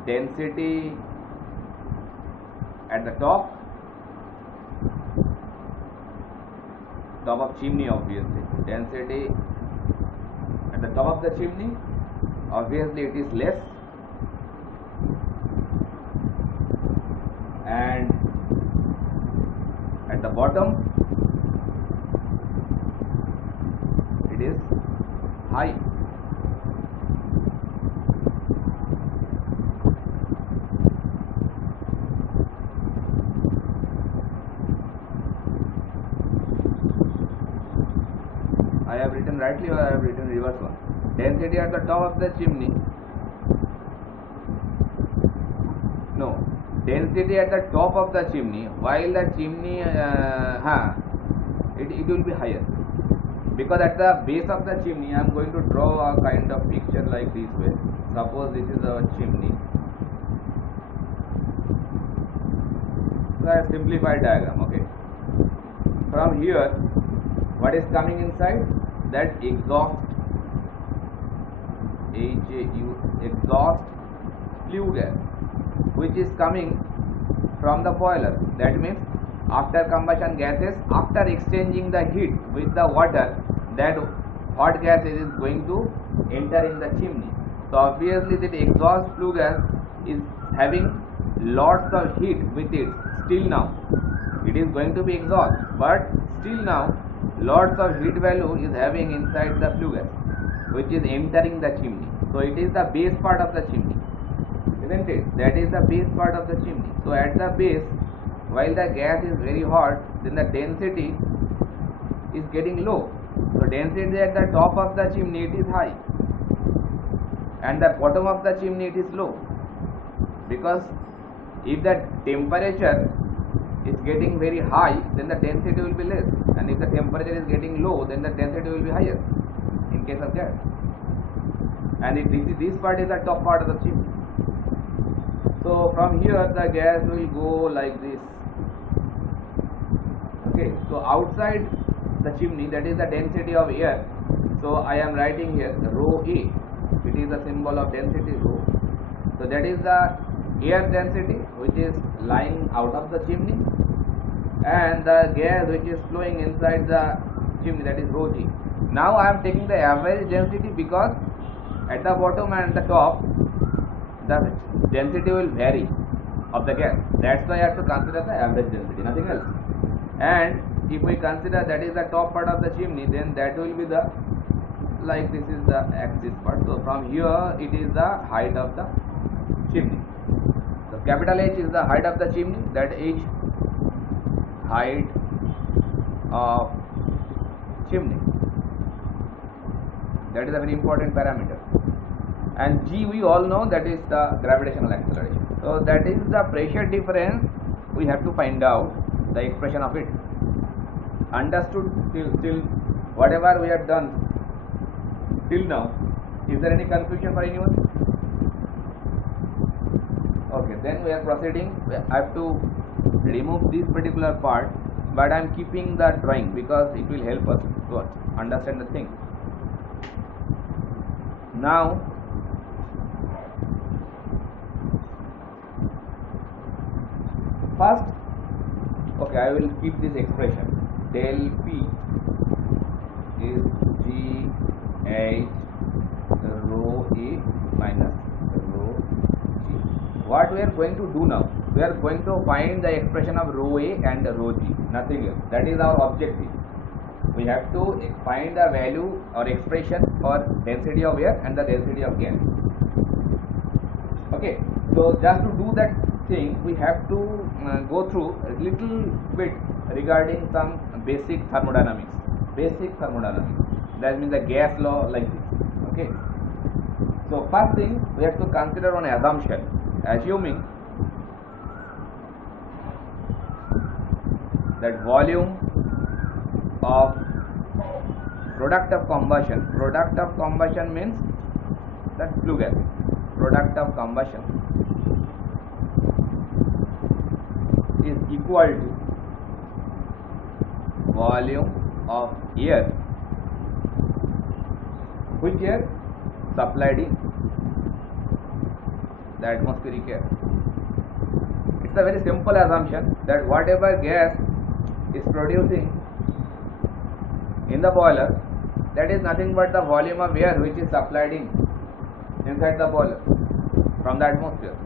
density at the top of chimney, obviously density at the top of the chimney, obviously it is less, and at the bottom it is high. I have written rightly or I have written reverse one? Density at the top of the chimney. No, density at the top of the chimney, while the chimney it will be higher, because at the base of the chimney I am going to draw a kind of picture like this way. Suppose this is our chimney. So a simplified diagram. Okay, from here what is coming inside? That exhaust, exhaust flue gas, which is coming from the boiler. That means after combustion gases, after exchanging the heat with the water, that hot gas is going to enter in the chimney. So obviously that exhaust flue gas is having lots of heat with it. Still now it is going to be exhaust, but still now lots of heat value is having inside the flue gas, which is entering the chimney. So it is the base part of the chimney, isn't it? That is the base part of the chimney. So at the base, while the gas is very hot, then the density is getting low. So density at the top of the chimney it is high, and the bottom of the chimney it is low, because if the temperature is getting very high, then the density will be less, and if the temperature is getting low, then the density will be higher in case of gas. And this part is the top part of the chimney. So from here the gas will go like this. Okay, so outside the chimney, that is the density of air. So I am writing here rho A. It is the symbol of density rho. So that is the air density which is lying out of the chimney, and the gas which is flowing inside the chimney, that is rho G. Now I am taking the average density, because at the bottom and the top the density will vary of the gas. That's why I have to consider the average density, nothing else. And if we consider that is the top part of the chimney, then that will be the, like this is the axis part. So from here it is the height of the chimney. So capital H is the height of the chimney, that is height of chimney. That is a very important parameter. And G we all know, that is the gravitational acceleration. So that is the pressure difference. We have to find out the expression of it. Understood till whatever we have done till now? Is there any confusion for anyone? Okay, then we are proceeding. I have to remove this particular part, but I am keeping the drawing because it will help us to understand the thing. Now first, okay, I will keep this expression. Del P is G H rho A minus rho G. What we are going to do now? We are going to find the expression of rho A and rho G. Nothing else. That is our objective. We have to find the value or expression for density of air and the density of gas. Okay. So just to do that thing, we have to go through a little bit regarding some basic thermodynamics. Basic thermodynamics. That means the gas law, like this. Okay. So first thing, we have to consider one assumption. Assuming that volume of product of combustion means that flue gas. Product of combustion is equal to volume of air, which air? Supplied in the atmospheric air. It's a very simple assumption that whatever gas is producing in the boiler, that is nothing but the volume of air which is supplied in inside the boiler from the atmosphere.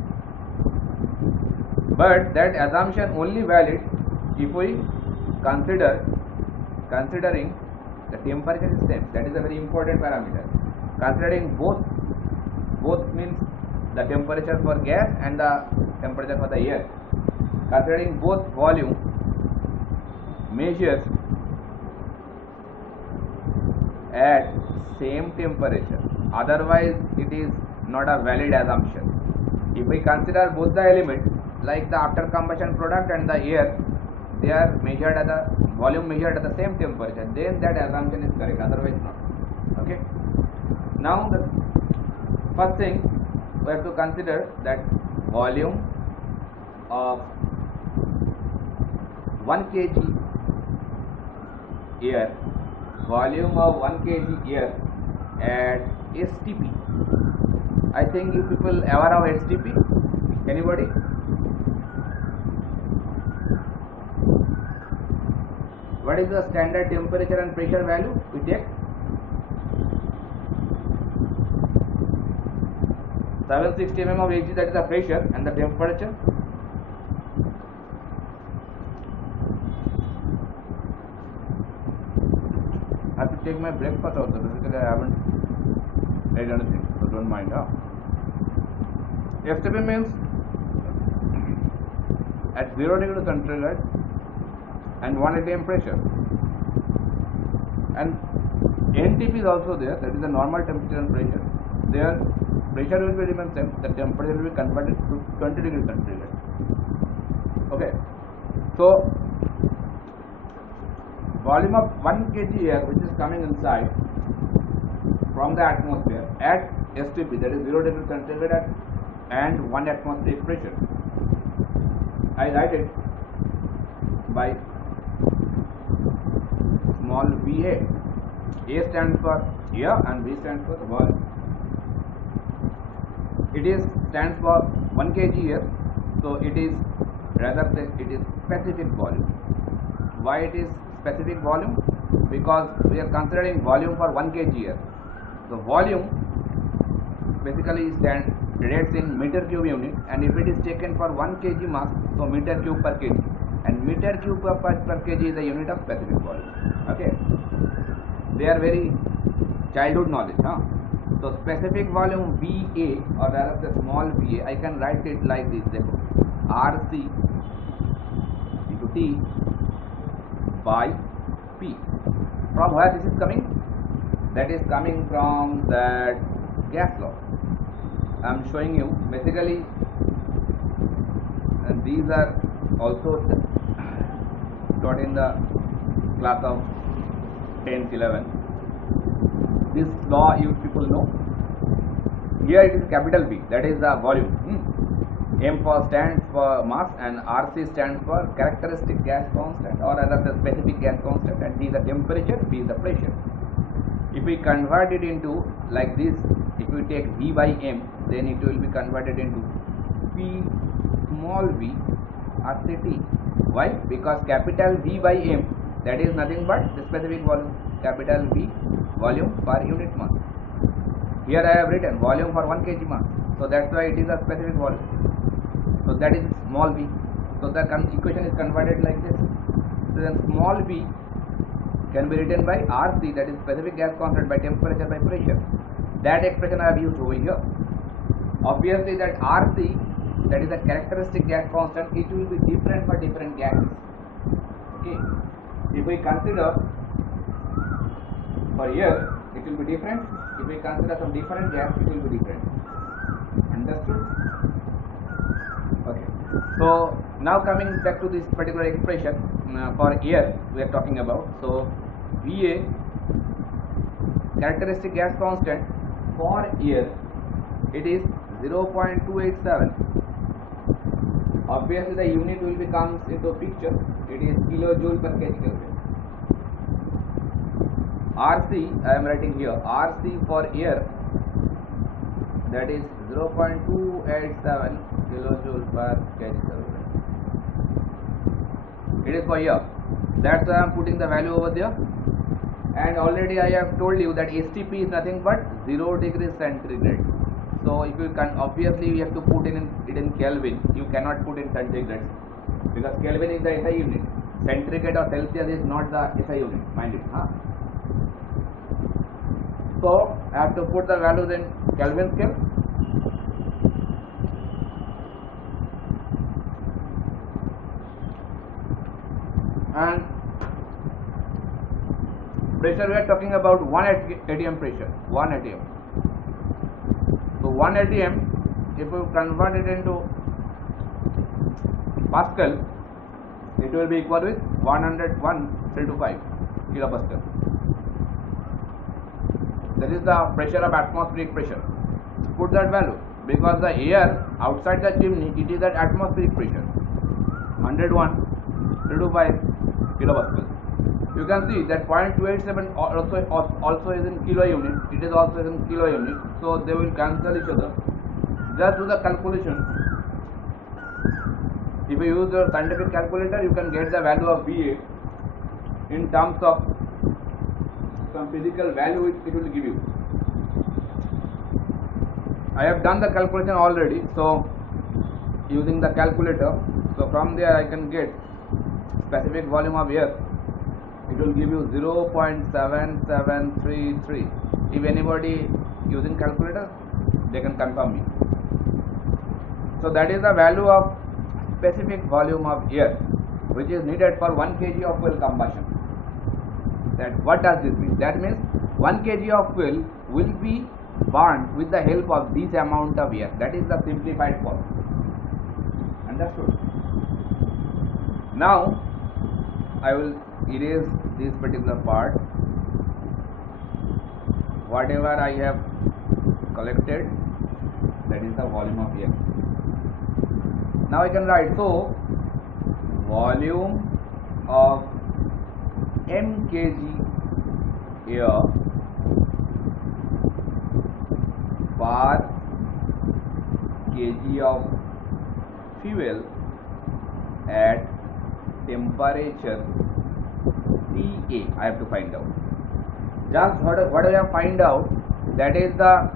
But that assumption only valid if we considering the temperature is same. That is a very important parameter. Considering both means the temperature for gas and the temperature for the air. Considering both volume measures at same temperature, otherwise it is not a valid assumption. If we consider both the elements, like the after combustion product and the air, they are measured at the volume measured at the same temperature, then that assumption is correct, otherwise not. Okay. Now the first thing we have to consider that volume of 1 kg air, volume of 1 kg air at STP. I think you people aware of STP? Anybody? What is the standard temperature and pressure value we take? 760 mm of Hg, that is the pressure, and the temperature. I have to take my breakfast also, basically I haven't made anything, so don't mind. STP means at 0 degree centigrade and 1 atm pressure, and NTP is also there, that is the normal temperature and pressure. There pressure will be remain same, the temperature will be converted to 20 degree centigrade. Okay, so volume of 1 kg air which is coming inside from the atmosphere at STP, that is 0 degree centigrade and 1 atmospheric pressure. I write it by small VA. A stands for air and V stands for volume. It is stands for 1 kg air, so it is rather it is specific volume. Why it is specific volume? Because we are considering volume for 1 kg air. The volume basically stands rates in meter cube unit, and if it is taken for 1 kg mass, so meter cube per kg, and meter cube per kg is the unit of specific volume. Okay, they are very childhood knowledge. So specific volume VA, or rather the small VA, I can write it like this. RC into T by P. From where this is coming? That is coming from that gas law. I am showing you basically, and these are also taught in the class of 10th, 11th. This law you people know. Here it is capital V, that is the volume. M for stands for mass, and RC stands for characteristic gas constant, or rather the specific gas constant, and D is the temperature, V is the pressure. If we convert it into like this, if we take V by M, then it will be converted into P small v RCT. Why? Because capital V by M, that is nothing but the specific volume, capital V volume per unit mass. Here I have written volume for 1 kg mass, so that's why it is a specific volume. So that is small v. So the equation is converted like this. So then small v can be written by RC, that is specific gas constant, by temperature by pressure. That expression I have used over here. Obviously that RC, that is a characteristic gas constant, it will be different for different gases. Okay. If we consider for air, it will be different. If we consider some different gas, it will be different. Understood? Okay. So now coming back to this particular expression for air we are talking about. So VA, characteristic gas constant for air, it is 0.287. Obviously the unit will be comes into picture. It is kilojoule per kg Kelvin. RC, I am writing here, RC for air, that is 0.287 kilojoule per kg Kelvin. It is for air. That's why I am putting the value over there. And already I have told you that STP is nothing but 0 degree centigrade. So if you can, obviously you have to put it in Kelvin. You cannot put in centigrade because Kelvin is the SI unit. Centigrade or Celsius is not the SI unit, mind it. So I have to put the values in Kelvin scale. And pressure, we are talking about 1 atm pressure, 1 atm. So 1 atm, if we convert it into Pascal, it will be equal with 101.325 kilopascal. That is the pressure of atmospheric pressure. Put that value, because the air outside the chimney, it is at atmospheric pressure 101.325 kilopascal. You can see that 0.287 also is in kilo unit. It is also in kilo unit, so they will cancel each other. Just do the calculation. If you use your scientific calculator, you can get the value of VA in terms of some physical value it will give you. I have done the calculation already, so using the calculator, so from there I can get specific volume of air. It will give you 0.7733. If anybody using calculator, they can confirm me. So that is the value of specific volume of air which is needed for 1 kg of fuel combustion. That what does this mean? That means 1 kg of fuel will be burned with the help of this amount of air. That is the simplified form. Understood? Now I will erase this particular part. Whatever I have collected, that is the volume of air. Now I can write, so volume of m kg air per kg of fuel at temperature TA. I have to find out. Just what I have find out, that is the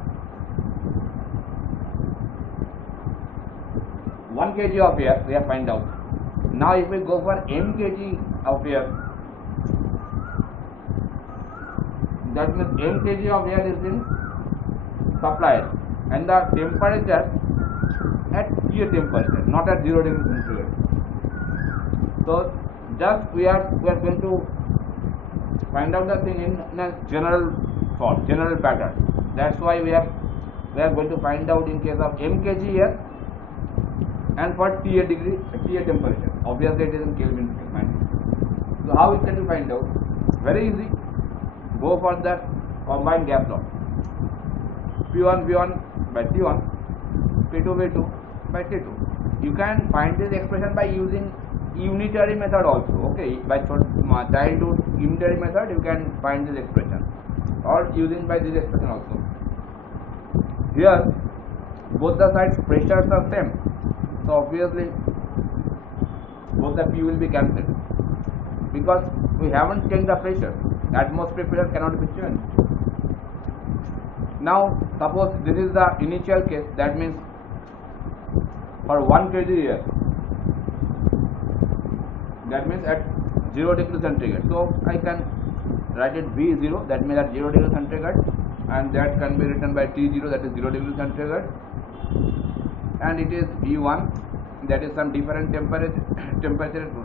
1 kg of air we have find out. Now if we go for m kg of air, that means m kg of air is in supplied and the temperature at TA temperature, not at 0 degree centigrade. So just we are going to find out the thing in a general form, general pattern. That's why we are going to find out in case of m kg air and for TA temperature. Obviously it is in Kelvin. So how can you find out? Very easy. Go for the combined gas law. P1 V1 by T1, P2 V2 by T2. You can find this expression by using unitary method also. Okay, by childhood unitary method you can find this expression, or using by this expression also. Here both the sides pressures are same, so obviously both the P will be cancelled because we haven't changed the pressure. Atmospheric pressure cannot be changed. Now suppose this is the initial case, that means for 1 kg air, that means at 0 degree centigrade. So I can write it V0, that means at 0 degree centigrade, and that can be written by T0, that is 0 degree centigrade, and it is V1, that is some different temperature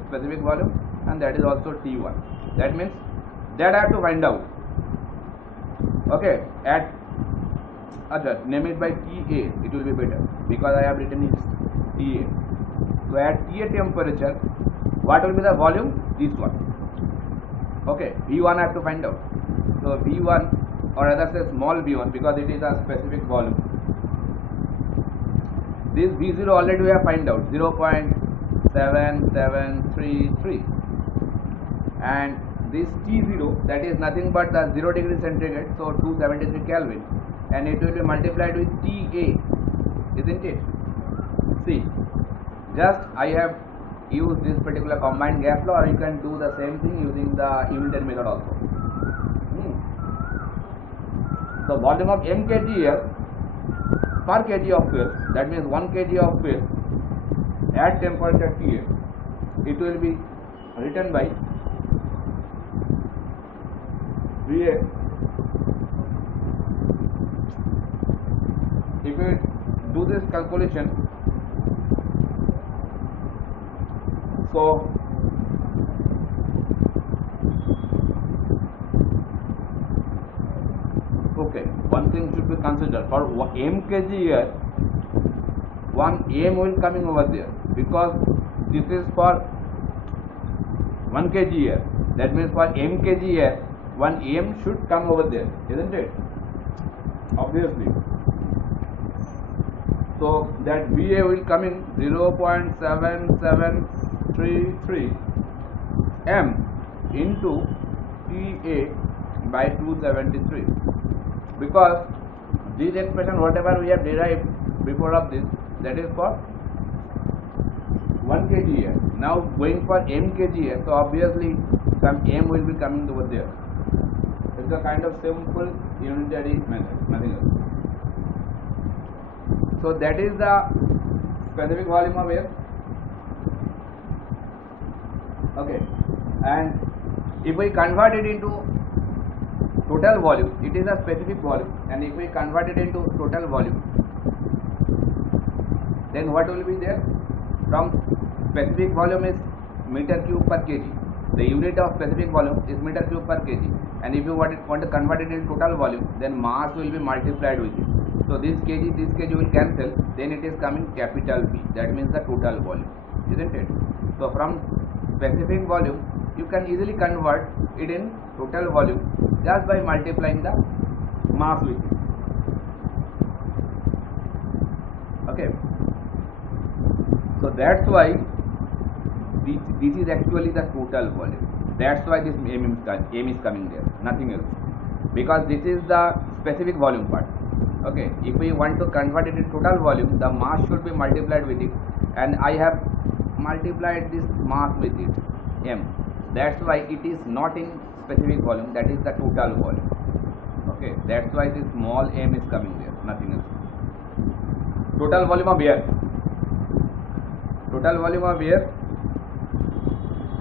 specific volume, and that is also T1. That means that I have to find out. Okay, at name it by TA, it will be better because I have written it TA. So at TA temperature, what will be the volume? This one. Okay, V1 I have to find out. So V1, or rather say small v1, because it is a specific volume. This V0 already we have find out 0.7733, and this T0, that is nothing but the 0 degree centigrade, so 273 Kelvin, and it will be multiplied with TA, isn't it? See, just I have used this particular combined gas law, or you can do the same thing using the unitary method also. So volume of m kg air per kg of fuel, that means 1 kg of fuel at temperature TA, it will be written by VA. If we do this calculation, so okay, one thing should be considered. For m kg air, one m will coming over there, because this is for 1 kg air. That means for m kg air, 1 m should come over there, isn't it? Obviously. So that VA will come in 0.7733 m into TA by 273, because this expression whatever we have derived before of this, that is for 1 kg air. Now going for m kg air, so obviously some m will be coming over there. It's a kind of simple unitary method, nothing else. So that is the specific volume of air. Okay, and if we convert it into total volume, it is a specific volume, and if we convert it into total volume, then what will be there? From specific volume is meter cube per kg. The unit of specific volume is meter cube per kg, and if you want to convert it into total volume, then mass will be multiplied with it. So this kg will cancel, then it is coming capital P. That means the total volume, isn't it? So from specific volume, you can easily convert it in total volume just by multiplying the mass with it. Okay. So that's why this is actually the total volume. That's why this m is coming there, nothing else. Because this is the specific volume part. Okay. If we want to convert it in total volume, the mass should be multiplied with it, and I have multiplied this mass with it, m. That's why it is not in specific volume, that is the total volume. Okay, that's why this small m is coming there, nothing else. Total volume of air. Total volume of air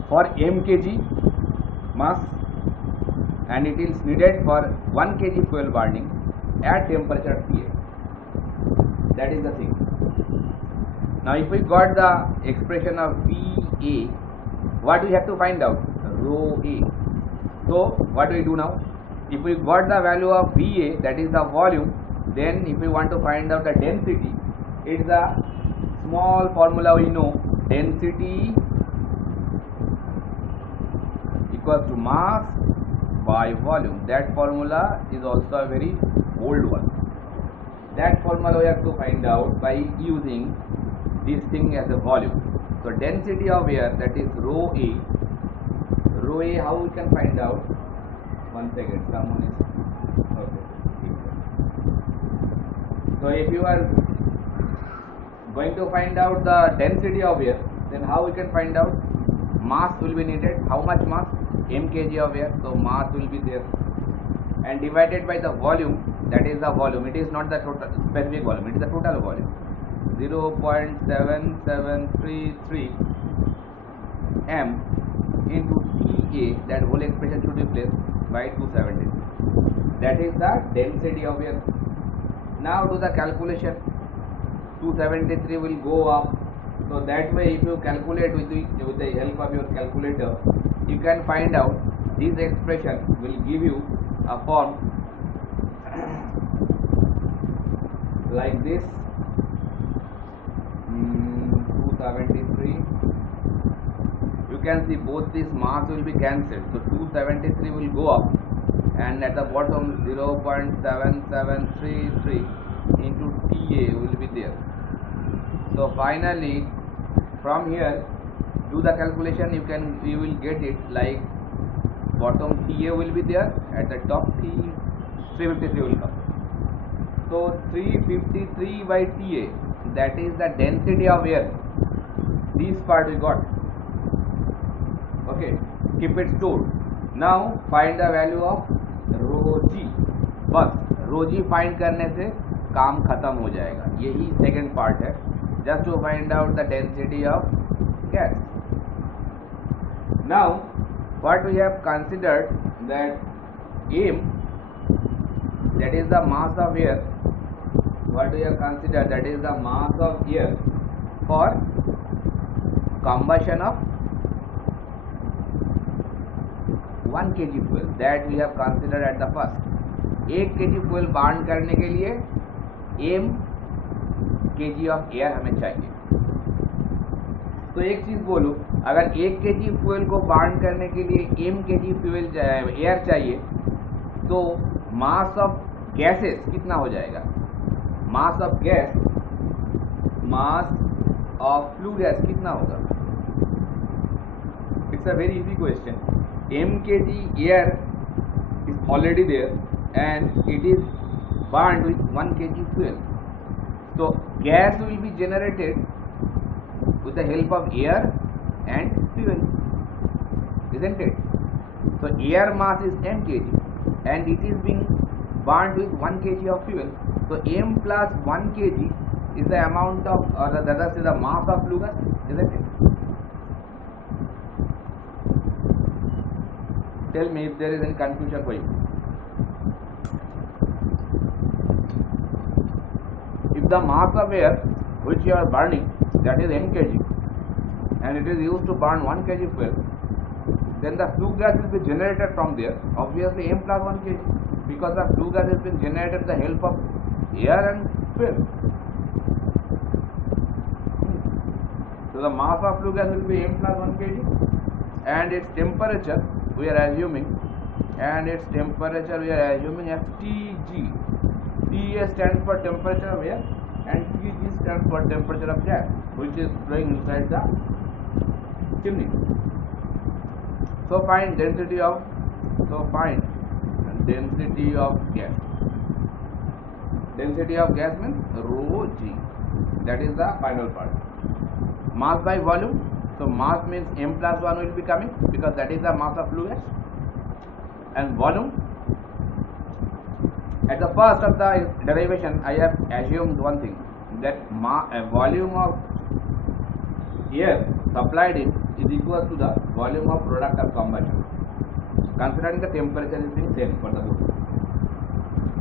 for m kg mass, and it is needed for 1 kg fuel burning at temperature TA. That is the thing. Now if we got the expression of VA, what we have to find out? Rho A. So what do we do now? If we got the value of VA, that is the volume, then if we want to find out the density, it is a small formula we know, density equals to mass by volume. That formula is also a very old one. That formula we have to find out by using this thing as a volume. So density of air, that is rho A. Rho A, how we can find out? 1 second, someone is okay. So if you are going to find out the density of air, then how we can find out? Mass will be needed. How much mass? M kg of air. So mass will be there, and divided by the volume, that is the volume. It is not the total specific volume, it is the total volume. 0.7733 m into TA, that whole expression should be placed by 273. That is the density of air. Now do the calculation. 273 will go up. So that way, if you calculate with the help of your calculator, you can find out this expression will give you a form like this. 273. You can see both these mass will be cancelled. So 273 will go up, and at the bottom 0.7733 into TA will be there. So finally, from here, do the calculation. You will get it like bottom TA will be there, at the top 353 will come. So 353 by TA, that is the density of air. This part we got. Okay, keep it stored. Now find the value of rho G. बस rho G find करने से काम खत्म हो जाएगा. यही second part है. Just to find out the density of gas. Now what we have considered that m, that is the mass of air. What we have considered, that is the mass of air for combustion of 1 kg fuel. That we have considered at the first. 1 kg fuel burn करने के लिए m kg of air हमें चाहिए. तो एक चीज बोलो, अगर 1 kg फ्यूल को बर्न करने के लिए m kg फ्यूल एयर चाहिए, तो मास ऑफ गैसेस कितना हो जाएगा? Mass of gas, mass of flue gas कितना होगा? It's a very easy question. m kg air is already there and it is burned with 1 kg fuel. So gas will be generated with the help of air and fuel, isn't it? So air mass is m kg and it is being burned with 1 kg of fuel. So m plus 1 kg is the amount of, or the other say the mass of flue gas, isn't it? Tell me if there is any confusion for you. If the mass of air which you are burning, that is m kg, and it is used to burn 1 kg fuel, then the flue gas will be generated from there. Obviously m plus 1 kg, because the flue gas has been generated with the help of air and fuel. So the mass of flue gas will be m plus 1 kg, and its temperature we are assuming, as Tg. Ta stands for temperature of air and Tg stands for temperature of gas, which is flowing inside the chimney. So find density of gas. Density of gas means rho g. That is the final part. Mass by volume. So mass means m plus 1 will be coming, because that is the mass of flue gas. And volume, at the first of the derivation I have assumed one thing, that volume of air supplied in is equal to the volume of product of combustion, considering the temperature is being same for the both.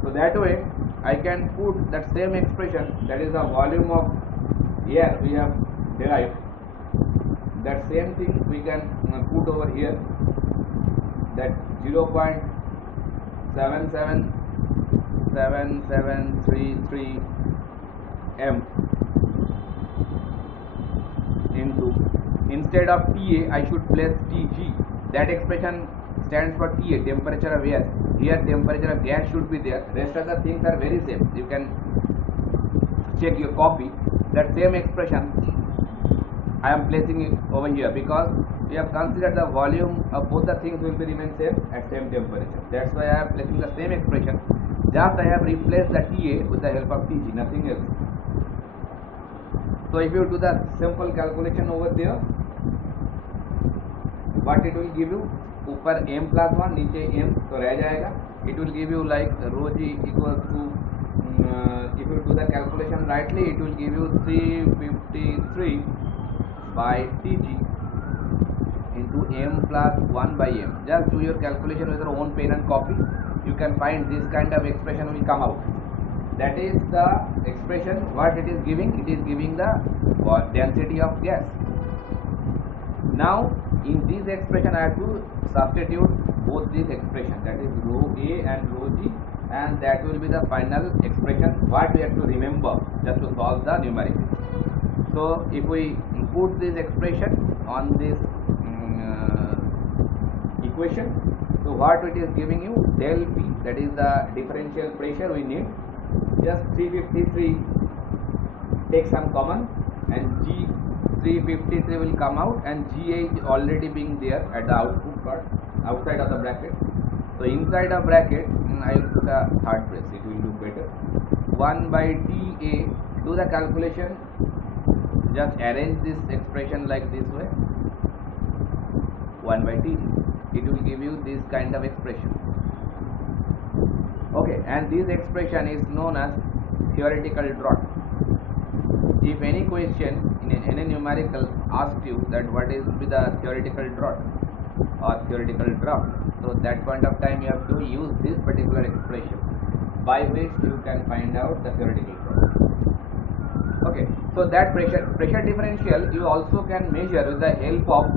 So that way I can put that same expression, that is the volume of air we have derived, that same thing we can put over here, that 0.777733 m into, instead of Ta I should place Tg. That expression stands for Ta, temperature of air. Here temperature of gas should be there. Rest of the things are very same. You can check your copy. That same expression I am placing it over here, because we have considered the volume of both the things will be remain same at same temperature. That's why I am placing the same expression. Just I have replaced the Ta with the help of Tg, nothing else. So if you do the simple calculation over there, what it will give you, ऊपर m plus 1, नीचे m, तो रह जाएगा. It will give you like rho g equals to, if you do the calculation rightly, it will give you 353 by Tg into m plus 1 by m. Just do your calculation with your own pen and copy. You can find this kind of expression will come out. That is the expression. What it is giving? It is giving the density of gas. Now in this expression I have to substitute both these expressions, that is rho a and rho g, and that will be the final expression what we have to remember just to solve the numerical. So if we put this expression on this equation, so what it is giving you, del P, that is the differential pressure we need, just 353 take some common, and G 353 will come out, and Ga is already being there at the output part, outside of the bracket. So inside of bracket I will put a third brace, it will do better. 1 by Ta, do the calculation, just arrange this expression like this way, 1 by Tg, it will give you this kind of expression. Okay, and this expression is known as theoretical draught. If any question in any numerical asks you that what is be the theoretical draught or theoretical draft, so that point of time you have to use this particular expression by which you can find out the theoretical draught. Okay, so that pressure differential you also can measure with the help of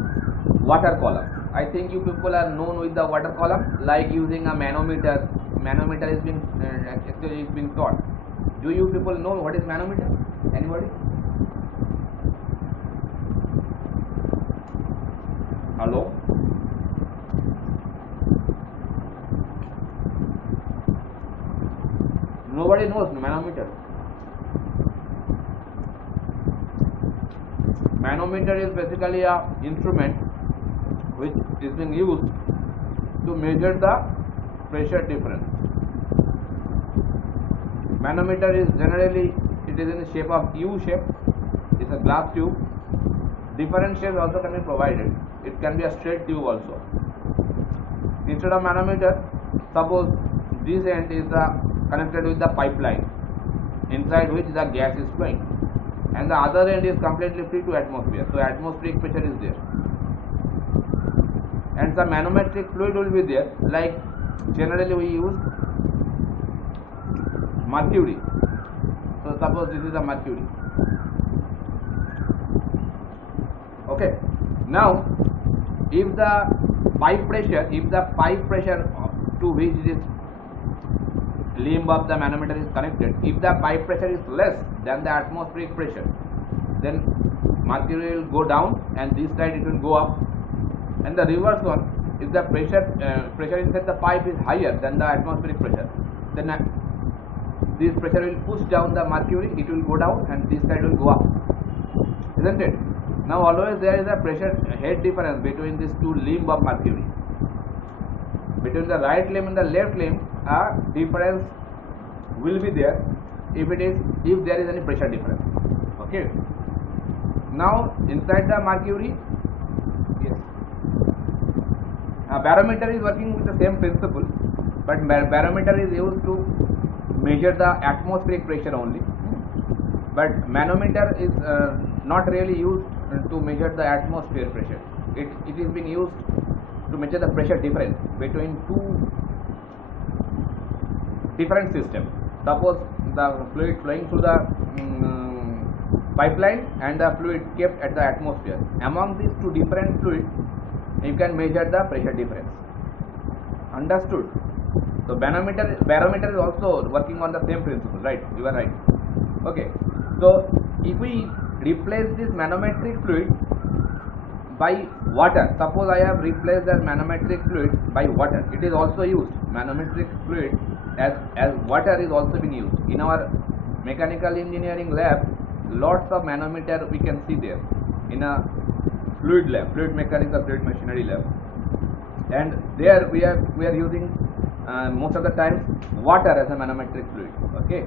water column. I think you people are known with the water column, like using a manometer. Manometer is being actually is being taught. Do you people know what is manometer? Anybody? Hello? Nobody knows manometer. Manometer is basically a instrument which is being used to measure the pressure difference. Manometer is generally, it is in the shape of U shape. It's a glass tube. Different shapes also can be provided. It can be a straight tube also. Instead of manometer, suppose this end is connected with the pipeline inside which the gas is flowing, and the other end is completely free to atmosphere. So atmospheric pressure is there, and some manometric fluid will be there. Like generally we use mercury. So suppose this is a mercury. Okay. Now, if the pipe pressure to which this limb of the manometer is connected, if the pipe pressure is less than the atmospheric pressure, then mercury will go down and this side it will go up. And the reverse one, if the pressure inside the pipe is higher than the atmospheric pressure, then this pressure will push down the mercury, it will go down and this side will go up, isn't it? Now always there is a pressure head difference between these two limbs of mercury. Between the right limb and the left limb, a difference will be there if there is any pressure difference. Okay. Now inside the mercury, yes, a barometer is working with the same principle, but barometer is used to measure the atmospheric pressure only. But manometer is not really used to measure the atmosphere pressure. It is being used to measure the pressure difference between two different systems. Suppose the fluid flowing through the pipeline and the fluid kept at the atmosphere. Among these two different fluids, you can measure the pressure difference. Understood? So barometer is also working on the same principle, right? You are right. Okay. So if we replace this manometric fluid by water, suppose I have replaced the manometric fluid by water, it is also used. Manometric fluid as water is also being used. In our mechanical engineering lab, lots of manometer we can see there in a fluid lab, fluid mechanics or fluid machinery lab, and there we are using most of the time water as a manometric fluid. Okay.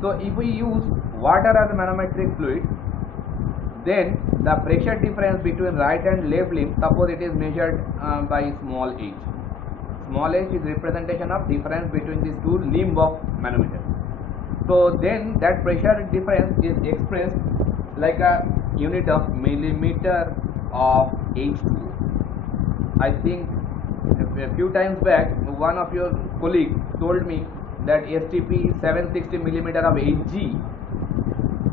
So if we use water as a manometric fluid, then the pressure difference between right and left limb, suppose it is measured by small h. Small h is representation of difference between these two limb of manometer. So then that pressure difference is expressed like a unit of millimeter of H2O. I think a few times back one of your colleagues told me that STP is 760 millimeter of Hg.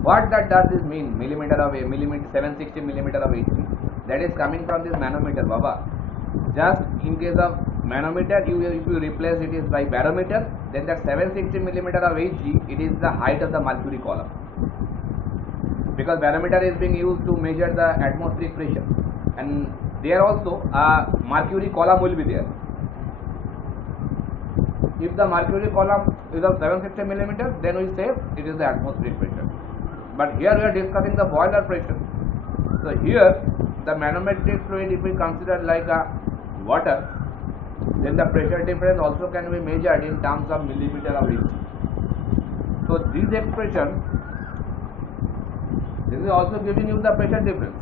What that does is mean 760 millimeter of Hg. That is coming from this manometer, Baba. Just in case of manometer, if you replace it is by barometer, then that 760 millimeter of Hg, it is the height of the mercury column. Because barometer is being used to measure the atmospheric pressure, and there also a mercury column will be there. If the mercury column is of 760 millimeter, then we say it is the atmospheric pressure. But here we are discussing the boiler pressure. So here the manometric fluid, if we consider like a water, then the pressure difference also can be measured in terms of millimeter of Hg. So this expression, this is also giving you the pressure difference.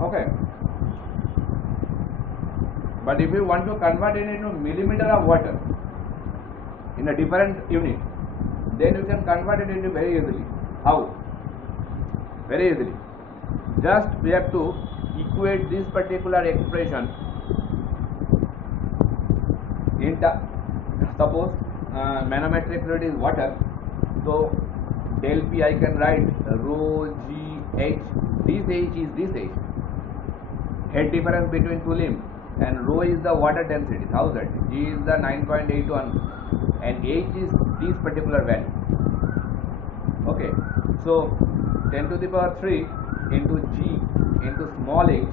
Okay. But if you want to convert it into millimeter of water in a different unit, then you can convert it into very easily. How? Very easily. Just we have to equate this particular expression in suppose manometric fluid is water, so del P I can write rho G H. This H is this H, head difference between two limbs, and rho is the water density, 1000, G is the 9.81, and H is this particular value. Okay, so 10 to the power 3 into G into small h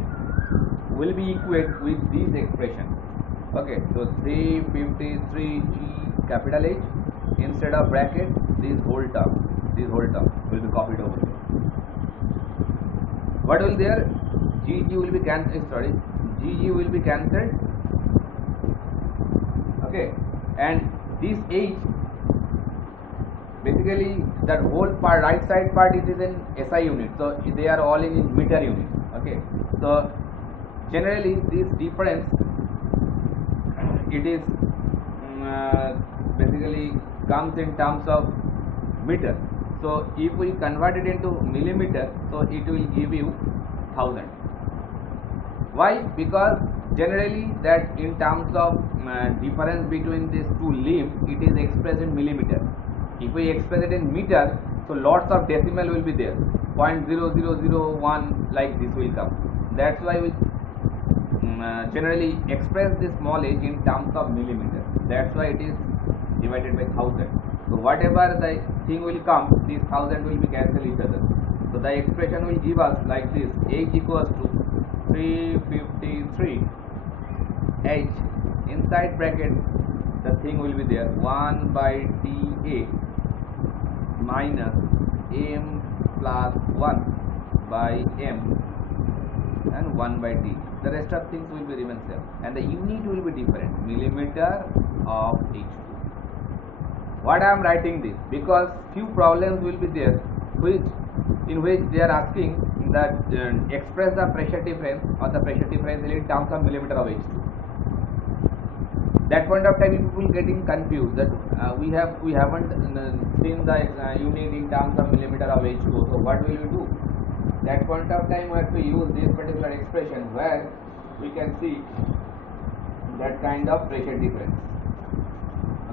will be equate with this expression. Okay, so 353 G capital H, instead of bracket this whole term will be copied over here. What will there? GG will be cancelled. GG will be cancelled. Okay, and this H, basically that whole part, right side part, it is in SI unit, so they are all in meter unit. Okay, so generally this difference, it is basically comes in terms of meter. So if we convert it into millimeter, so it will give you 1000. Why? Because generally that in terms of difference between these two limbs, it is expressed in millimeter. If we express it in meter, so lots of decimal will be there, 0.0001 like this will come. That's why we generally express this small h in terms of millimeter. That's why it is divided by 1000. So whatever the thing will come, these 1000 will be cancel each other. So the expression will give us like this: h equals to 353 h, inside bracket the thing will be there 1 by dA minus m plus 1 by m and 1 by d. The rest of things will be remain same, and the unit will be different, millimeter of H2. What I am writing this? Because few problems will be there in which they are asking that express the pressure difference or the pressure differential in terms of millimeter of H2. That point of time people getting confused that we haven't seen the unit in terms of millimeter of H2. So what will we do? That point of time we have to use this particular expression where we can see that kind of pressure difference.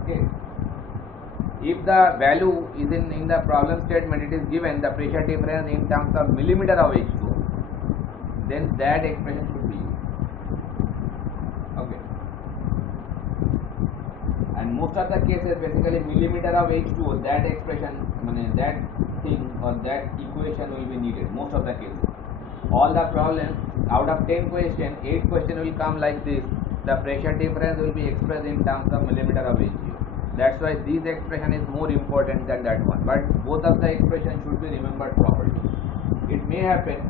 Okay. If the value is in the problem statement, it is given the pressure difference in terms of millimeter of H2, then that expression should be used. Okay. And most of the cases, basically millimeter of H2, that expression, that thing or that equation will be needed. Most of the cases. All the problems, out of 10 questions, 8 questions will come like this. The pressure difference will be expressed in terms of millimeter of H2. That's why this expression is more important than that one. But both of the expressions should be remembered properly. It may happen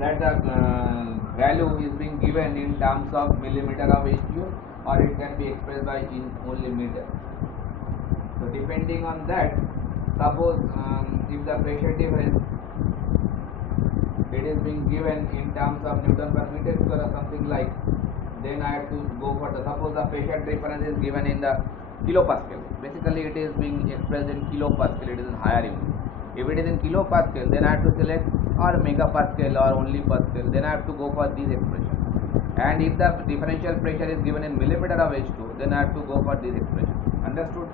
that the value is being given in terms of millimeter of H2, or it can be expressed by in only meter. So depending on that, suppose if the pressure difference it is being given in terms of Newton per meter square or something like, then I have to go for the, suppose the pressure difference is given in the kilopascal. Basically it is being expressed in kilopascal, it is in higher unit. If it is in kilopascal, then I have to select or megapascal or only pascal, then I have to go for this expression. And if the differential pressure is given in millimeter of H2, then I have to go for this expression. Understood?